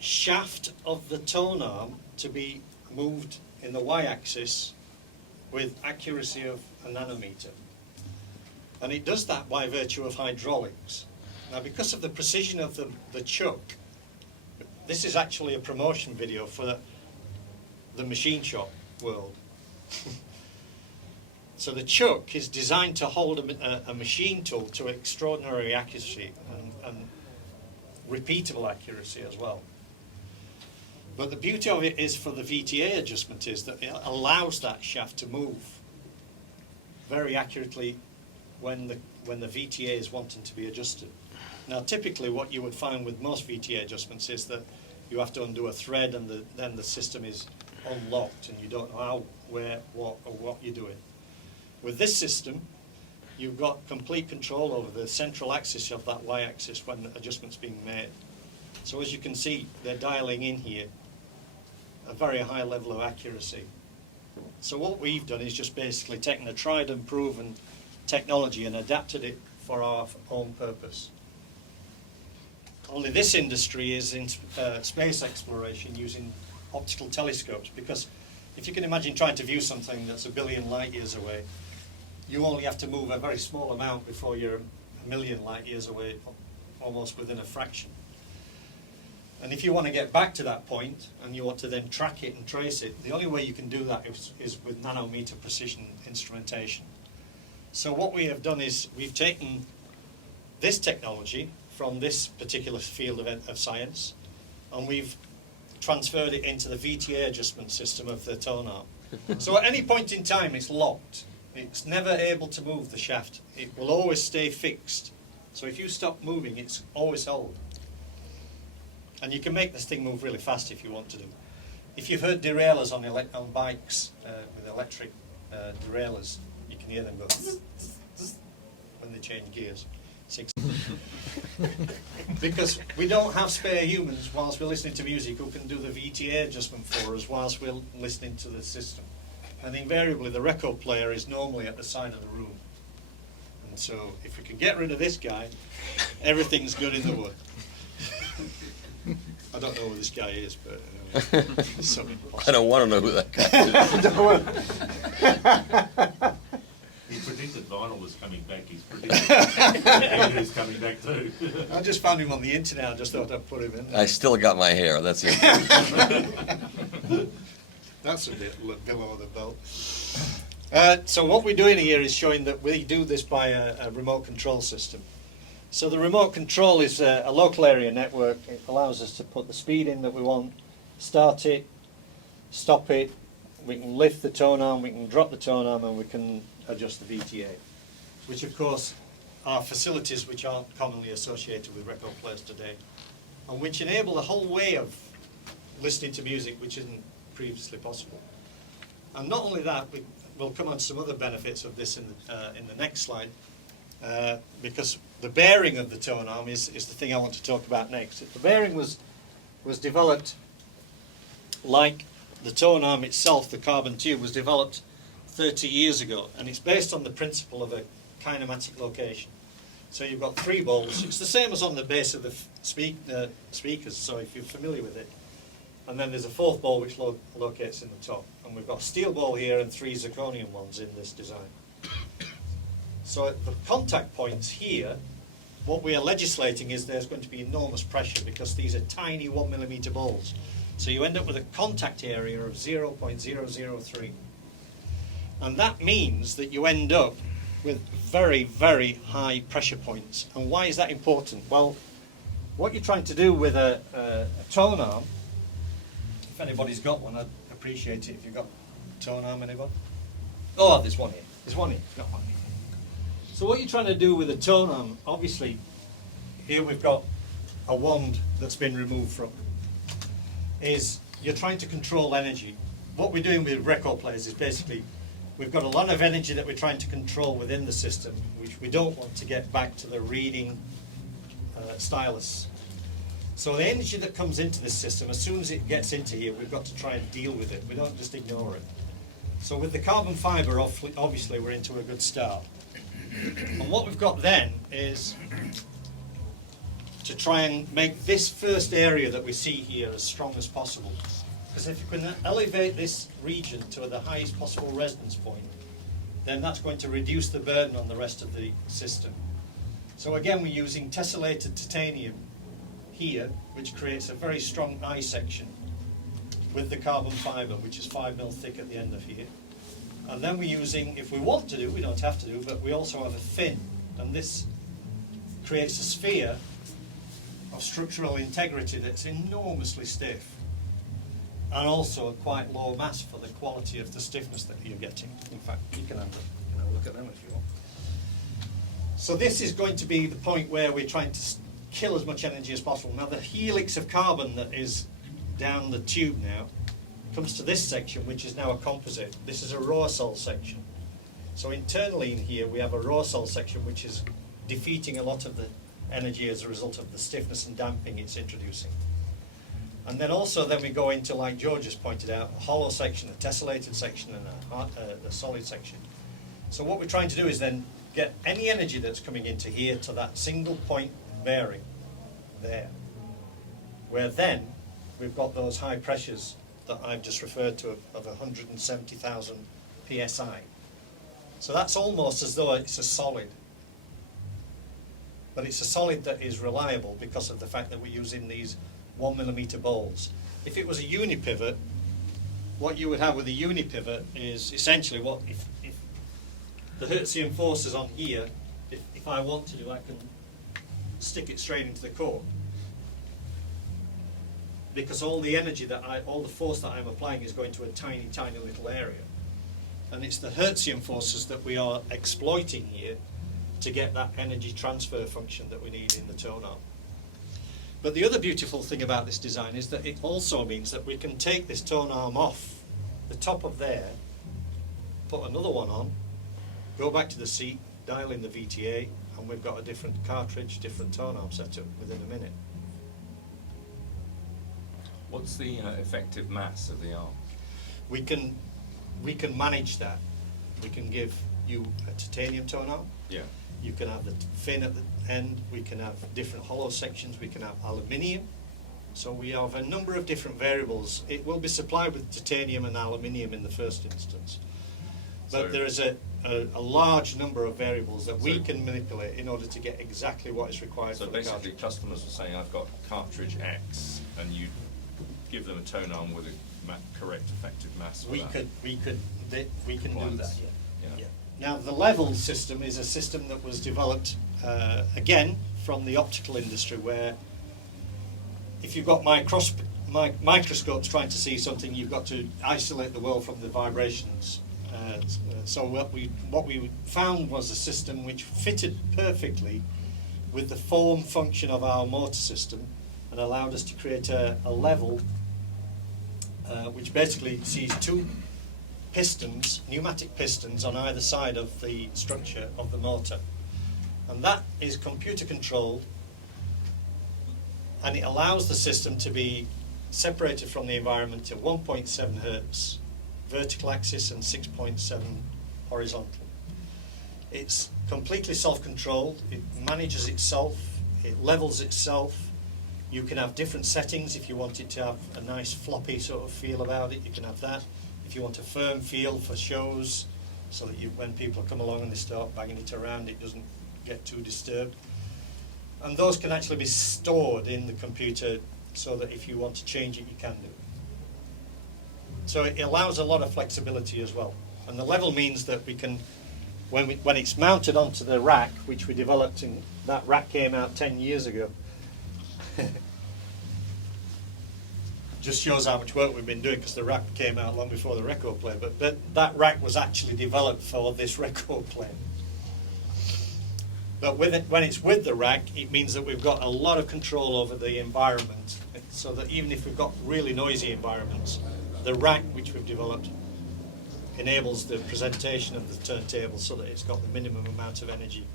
shaft of the tone arm to be moved in the y-axis with accuracy of a nanometer. And it does that by virtue of hydraulics. Now, because of the precision of the chuck, this is actually a promotion video for the machine shop world. So the chuck is designed to hold a machine tool to extraordinary accuracy and repeatable accuracy as well. But the beauty of it is for the VTA adjustment is that it allows that shaft to move very accurately when the VTA is wanting to be adjusted. Now typically what you would find with most VTA adjustments is that you have to undo a thread and then the system is unlocked and you don't know how, where, what you're doing. With this system, you've got complete control over the central axis of that Y-axis when the adjustment's being made. So as you can see, they're dialing in here a very high level of accuracy. So what we've done is just basically taken a tried and proven technology and adapted it for our own purpose. Only this industry is in space exploration using optical telescopes, because if you can imagine trying to view something that's 1 billion light years away, you only have to move a very small amount before you're 1 million light years away, almost within a fraction. And if you want to get back to that point and you want to then track it and trace it, the only way you can do that is with nanometer precision instrumentation. So what we have done is we've taken this technology from this particular field of science and we've transferred it into the VTA adjustment system of the tone arm. So at any point in time it's locked. It's never able to move the shaft. It will always stay fixed. So if you stop moving, it's always held. And you can make this thing move really fast if you want to do. If you've heard derailleurs on bikes with electric derailleurs, you can hear them go when they change gears. Because we don't have spare humans whilst we're listening to music who can do the VTA adjustment for us whilst we're listening to the system. And invariably the record player is normally at the side of the room. And so if we can get rid of this guy, everything's good in the wood. I don't know who this guy is, but I don't want to know who that guy is. He predicted vinyl was coming back. He's predicted he's coming back too. I just found him on the internet. I just thought I'd put him in there. I still got my hair. That's it. That's a bit below the belt. So what we're doing here is showing that we do this by a remote control system. So the remote control is a local area network. It allows us to put the speed in that we want, start it, stop it. We can lift the tone arm, we can drop the tone arm, and we can adjust the VTA, which of course are facilities which aren't commonly associated with record players today, and which enable a whole way of listening to music which isn't previously possible. And not only that, we'll come on to some other benefits of this in the next slide, because the bearing of the tone arm is the thing I want to talk about next. The bearing was developed like the tone arm itself. The carbon tube was developed 30 years ago, and it's based on the principle of a kinematic location. So you've got 3 balls. It's the same as on the base of the speakers, so if you're familiar with it. And then there's a 4th ball which locates in the top. And we've got a steel ball here and 3 zirconium ones in this design. So at the contact points here, what we are legislating is there's going to be enormous pressure because these are tiny 1mm balls. So you end up with a contact area of 0.003. And that means that you end up with very, very high pressure points. And why is that important? Well, what you're trying to do with a tone arm, if anybody's got one, I'd appreciate it if you've got a tone arm, anyone? Oh, there's one here. There's one here. Got one here. So what you're trying to do with a tone arm, obviously, here we've got a wand that's been removed from, is you're trying to control energy. What we're doing with record players is basically we've got a lot of energy that we're trying to control within the system, which we don't want to get back to the reading stylus. So the energy that comes into this system, as soon as it gets into here, we've got to try and deal with it. We don't just ignore it. So with the carbon fibre, obviously we're into a good start. And what we've got then is to try and make this first area that we see here as strong as possible. Because if you can elevate this region to the highest possible resonance point, then that's going to reduce the burden on the rest of the system. So again, we're using tessellated titanium here, which creates a very strong eye section with the carbon fibre, which is 5mm thick at the end of here. And then we're using, if we want to do, we don't have to do, but we also have a fin, and this creates a sphere of structural integrity that's enormously stiff. and also a quite low mass for the quality of the stiffness that you're getting. In fact, you can have a look at them if you want. So this is going to be the point where we're trying to kill as much energy as possible. Now the helix of carbon that is down the tube now comes to this section, which is now a composite. This is a Rohrcell section. So internally in here we have a Rohrcell section which is defeating a lot of the energy as a result of the stiffness and damping it's introducing. And then also then we go into, like George has pointed out, a hollow section, a tessellated section and a solid section. So what we're trying to do is then get any energy that's coming into here to that single point bearing there, where then we've got those high pressures that I've just referred to of 170,000 psi. So that's almost as though it's a solid. But it's a solid that is reliable because of the fact that we're using these 1mm bowls. If it was a unipivot, what you would have with a unipivot is essentially what if the Hertzian force is on here, if I want to do, I can stick it straight into the core. Because all the energy all the force that I'm applying is going to a tiny, tiny little area. And it's the Hertzian forces that we are exploiting here to get that energy transfer function that we need in the tone arm. But the other beautiful thing about this design is that it also means that we can take this tone arm off the top of there, put another one on, go back to the seat, dial in the VTA, and we've got a different cartridge, different tone arm setup within a minute. What's the effective mass of the arm? We can manage that. We can give you a titanium tone arm. Yeah. You can have the fin at the end. We can have different hollow sections. We can have aluminium. So we have a number of different variables. It will be supplied with titanium and aluminium in the first instance. But So- there is a large number of variables that we can manipulate in order to get exactly what is required So for the basically, cartridge. customers are saying, I've got cartridge X, and you give them a tone arm with a correct effective mass. for We that. can do Compliance. that. Yeah. Yeah. Now the level system is a system that was developed again from the optical industry, where if you've got microscopes trying to see something, you've got to isolate the world from the vibrations. So what we found was a system which fitted perfectly with the form function of our motor system and allowed us to create a level which basically sees two pistons, pneumatic pistons, on either side of the structure of the motor. And that is computer controlled, and it allows the system to be separated from the environment to 1.7 hertz vertical axis and 6.7 horizontal. It's completely self-controlled, it manages itself, it levels itself. You can have different settings. If you want it to have a nice floppy sort of feel about it, you can have that. If you want a firm feel for shows, so that when people come along and they start banging it around, it doesn't get too disturbed. And those can actually be stored in the computer so that if you want to change it, you can do. So it allows a lot of flexibility as well. And the level means that we can, when it's mounted onto the rack, which we developed, and that rack came out 10 years ago, just shows how much work we've been doing, because the rack came out long before the record player. But that rack was actually developed for this record player. But when it's with the rack, it means that we've got a lot of control over the environment, so that even if we've got really noisy environments, the rack which we've developed enables the presentation of the turntable so that it's got the minimum amount of energy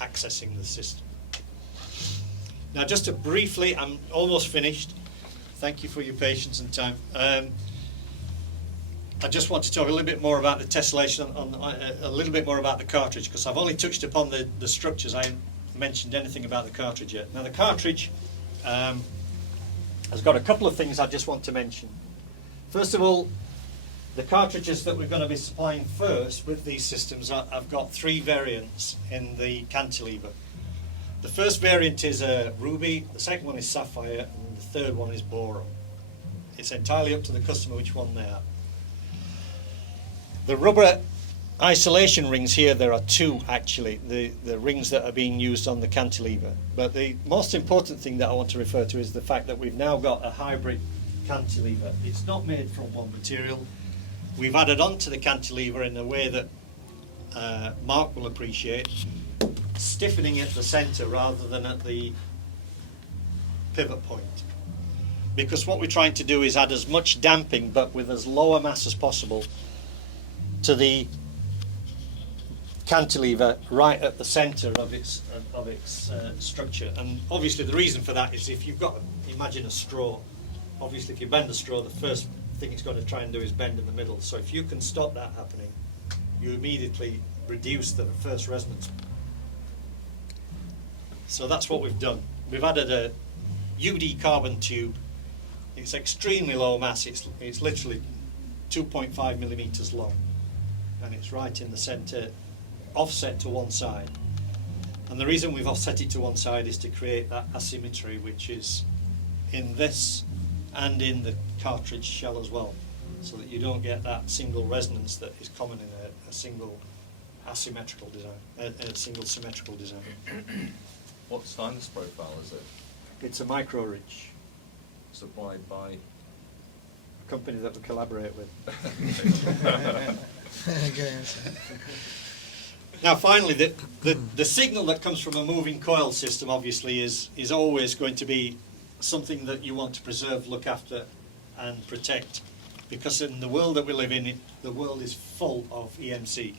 accessing the system. Now, just to briefly, I'm almost finished. Thank you for your patience and time. I just want to talk a little bit more about the tessellation, a little bit more about the cartridge, because I've only touched upon the structures. I haven't mentioned anything about the cartridge yet. Now, the cartridge has got a couple of things I just want to mention. First of all, the cartridges that we're going to be supplying first with these systems, I've got three variants in the cantilever. The first variant is ruby, the second one is sapphire, and the third one is boron. It's entirely up to the customer which one they are. The rubber isolation rings here, there are two actually, the rings that are being used on the cantilever. But the most important thing that I want to refer to is the fact that we've now got a hybrid cantilever. It's not made from one material. We've added on to the cantilever in a way that Mark will appreciate, stiffening at the centre rather than at the pivot point. Because what we're trying to do is add as much damping but with as low a mass as possible to the cantilever right at the centre of its structure. And obviously the reason for that is if you've got, imagine a straw, obviously if you bend the straw, the first thing it's going to try and do is bend in the middle. So if you can stop that happening, you immediately reduce the first resonance. So that's what we've done. We've added a UD carbon tube. It's extremely low mass. It's literally 2.5 millimeters long, and it's right in the centre, offset to one side. And the reason we've offset it to one side is to create that asymmetry, which is in this and in the cartridge shell as well, so that you don't get that single resonance that is common in a single asymmetrical design, a single symmetrical design. What stylus profile is it? It's a micro ridge, Supplied by? a company that we collaborate with. Now finally, the signal that comes from a moving coil system obviously is always going to be something that you want to preserve, look after and protect, because in the world that we live in, the world is full of EMC.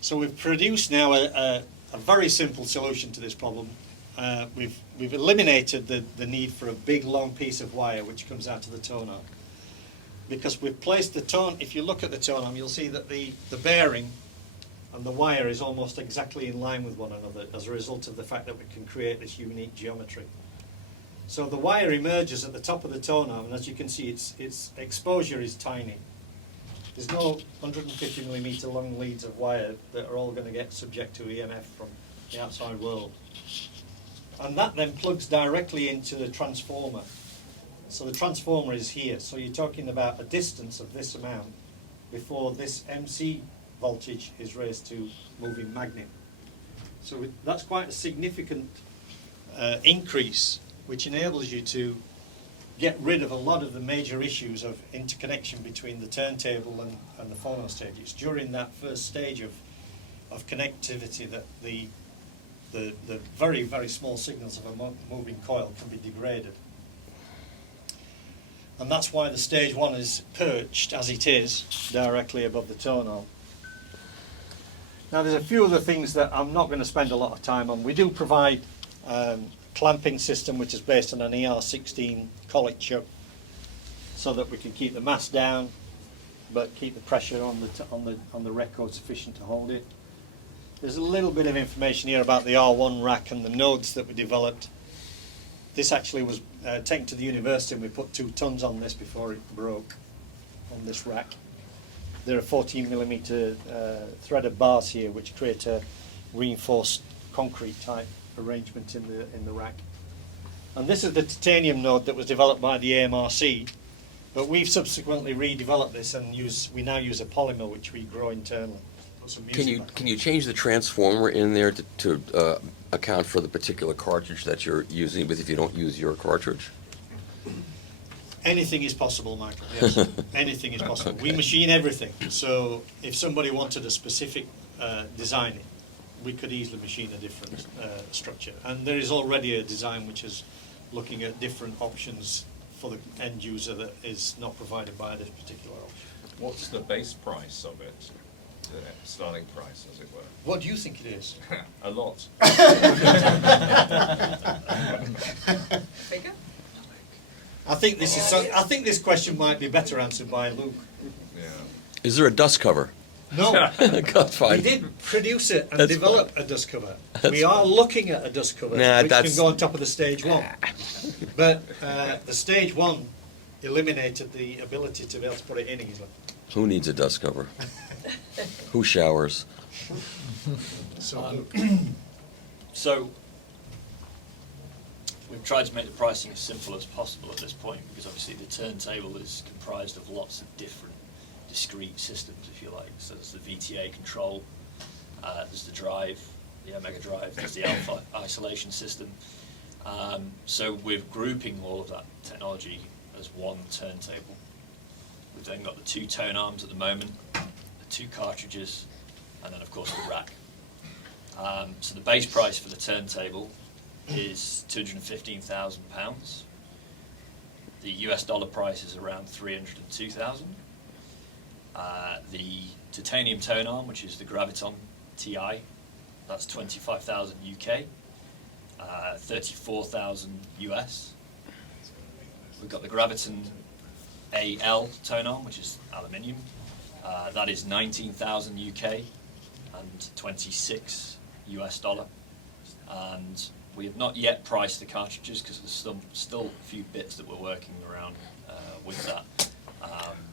So we've produced now a very simple solution to this problem. We've eliminated the need for a big long piece of wire which comes out of the tone arm, because we've placed the tone, if you look at the tone arm, you'll see that the bearing and the wire is almost exactly in line with one another as a result of the fact that we can create this unique geometry. So the wire emerges at the top of the tone arm, and as you can see, its exposure is tiny. There's no 150 millimeter long leads of wire that are all going to get subject to EMF from the outside world. And that then plugs directly into the transformer. So the transformer is here. So you're talking about a distance of this amount before this MC voltage is raised to moving magnet. So that's quite a significant increase, which enables you to get rid of a lot of the major issues of interconnection between the turntable and the phono stage. It's during that first stage of connectivity that the very, very small signals of a moving coil can be degraded. And that's why the stage one is perched, as it is, directly above the tone arm. Now there's a few other things that I'm not going to spend a lot of time on. We do provide clamping system which is based on an ER16 collet chuck, so that we can keep the mass down but keep the pressure on the record sufficient to hold it. There's a little bit of information here about the R1 rack and the nodes that we developed. This actually was taken to the university, and we put 2 tons on this before it broke on this rack. There are 14 millimeter threaded bars here which create a reinforced concrete type arrangement in the rack. And this is the titanium node that was developed by the AMRC, but we've subsequently redeveloped this and we now use a polymer which we grow internally. Can you change the transformer in there to account for the particular cartridge that you're using with if you don't use your cartridge? Anything is possible, Michael. Yes, anything is possible. Okay. We machine everything. So if somebody wanted a specific design, we could easily machine a different structure. And there is already a design which is looking at different options for the end user that is not provided by this particular option. What's the base price of it? The starting price, as it were. What do you think it is? A lot. Bigger? I think this question might be better answered by Luke. Yeah. Is there a dust cover? No. That's fine. We did produce it and develop a dust cover. We are looking at a dust cover which can go on top of the stage one. But the stage one eliminated the ability to be able to put it in easily. Who needs a dust cover? Who showers? So we've tried to make the pricing as simple as possible at this point, because obviously the turntable is comprised of lots of different discrete systems, if you like. So there's the VTA control, there's the drive, the Omega drive, there's the alpha isolation system. So we're grouping all of that technology as one turntable. We've then got the 2 tone arms at the moment, the 2 cartridges, and then of course the rack. So the base price for the turntable is £215,000. The US dollar price is around 302,000. The titanium tone arm, which is the Graviton TI, that's 25,000 UK, 34,000 US. We've got the Graviton AL tone arm, which is aluminium. That is 19,000 UK and 26 US dollar. And we have not yet priced the cartridges because there's still a few bits that we're working around with that.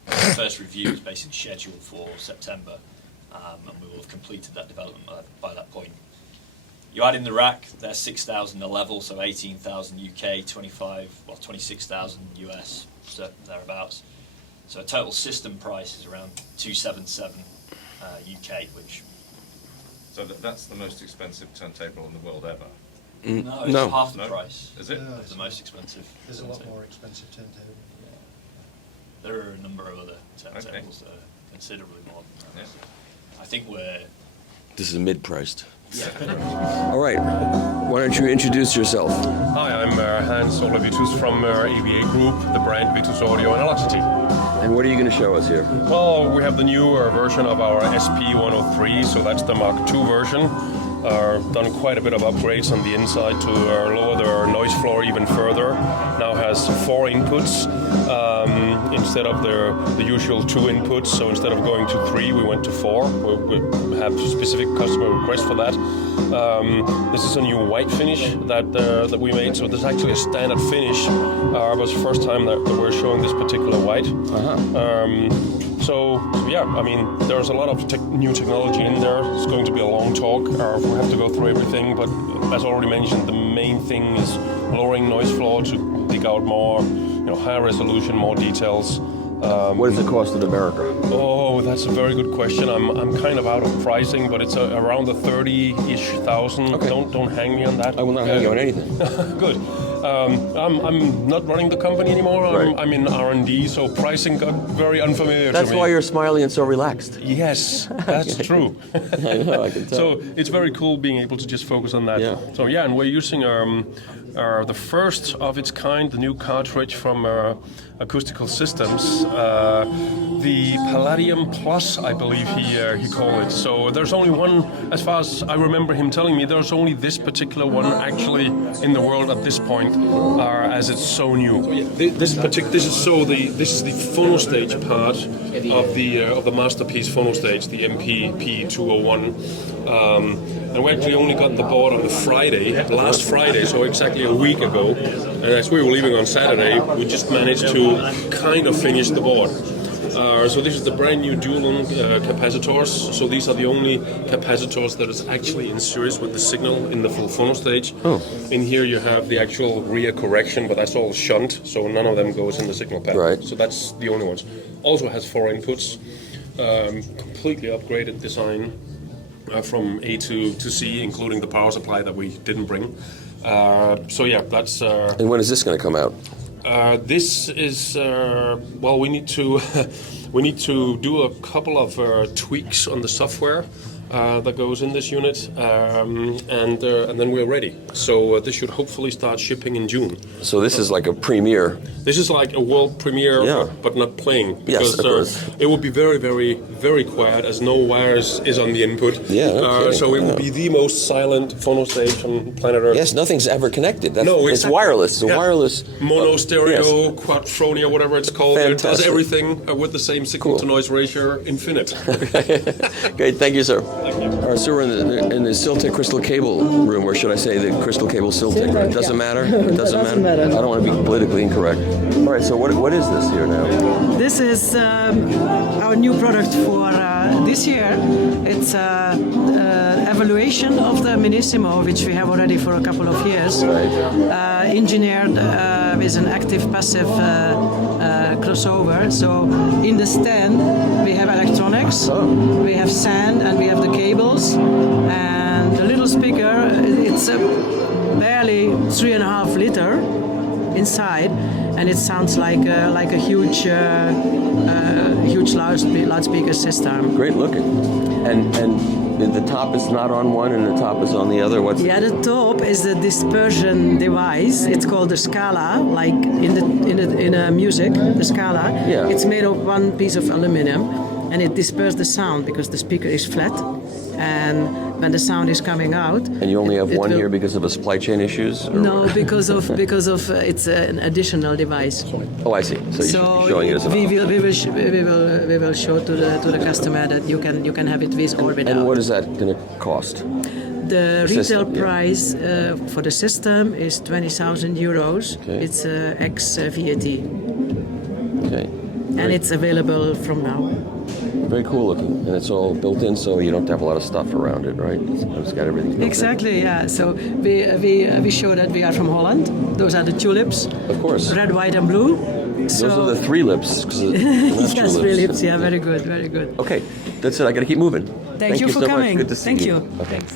The first review is basically scheduled for September, and we will have completed that development by that point. You add in the rack, they're 6,000 a level, so 18,000 UK, 26,000 US, so thereabouts. So a total system price is around 277 UK, which... So that's the most expensive turntable in the world ever? No, it's half the price. Is it? It's the most expensive. There's a lot more expensive turntable. There are a number of other turntables that are considerably more than that. I think we're... This is mid-priced. Yeah. All right. Why don't you introduce yourself? Hi, I'm Hans Ola Vitus from EVA Group, the brand Vitus Audio Analogity. And what are you going to show us here? Well, we have the newer version of our SP103, so that's the Mark II version. Done quite a bit of upgrades on the inside to lower the noise floor even further. Now has 4 inputs instead of the usual 2 inputs. So instead of going to 3, we went to 4. We have specific customer requests for that. This is a new white finish that we made. So this is actually a standard finish. It was the first time that we're showing this particular white. So yeah, I mean, there's a lot of new technology in there. It's going to be a long talk. We have to go through everything, but as already mentioned, the main thing is lowering noise floor to dig out more, higher resolution, more details. What does it cost in America? Oh, that's a very good question. I'm kind of out of pricing, but it's around the 30-ish thousand. Okay. Don't hang me on that. I will not hang you on anything. Good. I'm not running the company anymore. Right. I'm in R&D, so pricing got very unfamiliar to me. That's why you're smiling and so relaxed. Yes, that's true. I know, I can tell. So it's very cool being able to just focus on that. Yeah. So yeah, and we're using the first of its kind, the new cartridge from Acoustical Systems, the Palladium Plus, I believe he called it. So there's only one, as far as I remember him telling me, there's only this particular one actually in the world at this point, as it's so new. So yeah, this is the phono stage part of the masterpiece phono stage, the MP-P201. And we actually only got the board on the last Friday, so exactly a week ago. And as we were leaving on Saturday, we just managed to kind of finish the board. So this is the brand new dual-on capacitors. So these are the only capacitors that is actually in series with the signal in the full phono stage. Oh. In here you have the actual rear correction, but that's all shunt, so none of them goes in the signal pad. Right. So that's the only ones. Also has 4 inputs, completely upgraded design from A to C, including the power supply that we didn't bring. So yeah, that's... and when is this going to come out? This is well. We need to do a couple of tweaks on the software that goes in this unit, and then we're ready. So this should hopefully start shipping in June. So this is like a premiere. This is like a world premiere, yeah. But not playing. Yes, because, of course. It will be very, very, very quiet, as no wires is on the input. Yeah. Okay. So it will be the most silent phono stage on planet Earth. Yes, nothing's ever connected. No, it's wireless. It's a wireless mono stereo, yes. quadrophenia, whatever it's called. Fantastic. It does everything with the same signal to noise ratio, infinite. Great, thank you, sir. Thank you. All right, so we're in the Siltec crystal cable room, or should I say the crystal cable Siltec? Right? Doesn't matter. It doesn't matter. I don't want to be politically incorrect. All right, so what is this here now? This is our new product for this year. It's evaluation of the Minissimo, which we have already for a couple of years. Right. Engineered with an active-passive crossover. So in the stand we have electronics, we have sand, and we have the cables. And the little speaker, it's barely 3.5 liter. inside, and it sounds like a huge loudspeaker system. Great looking. And the top is not on one and the top is on the other. What's Yeah, the top is the dispersion device. It's called the scala, like in a music, the scala. Yeah. It's made of one piece of aluminum, and it disperses the sound because the speaker is flat, and when the sound is coming out. And you only have it one will- here because of a supply chain issues? Or No, what? because of it's an additional device. Oh, I see. So you're showing it as an we option. will show to the customer that you can have it with or without. And what is that going to cost? The System, retail yeah. price for the system is 20,000 euros. Okay. It's ex VAT, Okay. and it's available from now. Very cool looking, and it's all built in, so you don't have to have a lot of stuff around it, right? It's got everything built in. Exactly, yeah. So we show that we are from Holland. Those are the tulips. Of course. Red, white, and blue. Those are the three lips. 'Cause it's not Yes, two three lips. lips. Yeah, very good, very good. Okay, that's it. I got to keep moving. Thank you for so much. coming. Good to see Thank you. you. Okay. Thanks.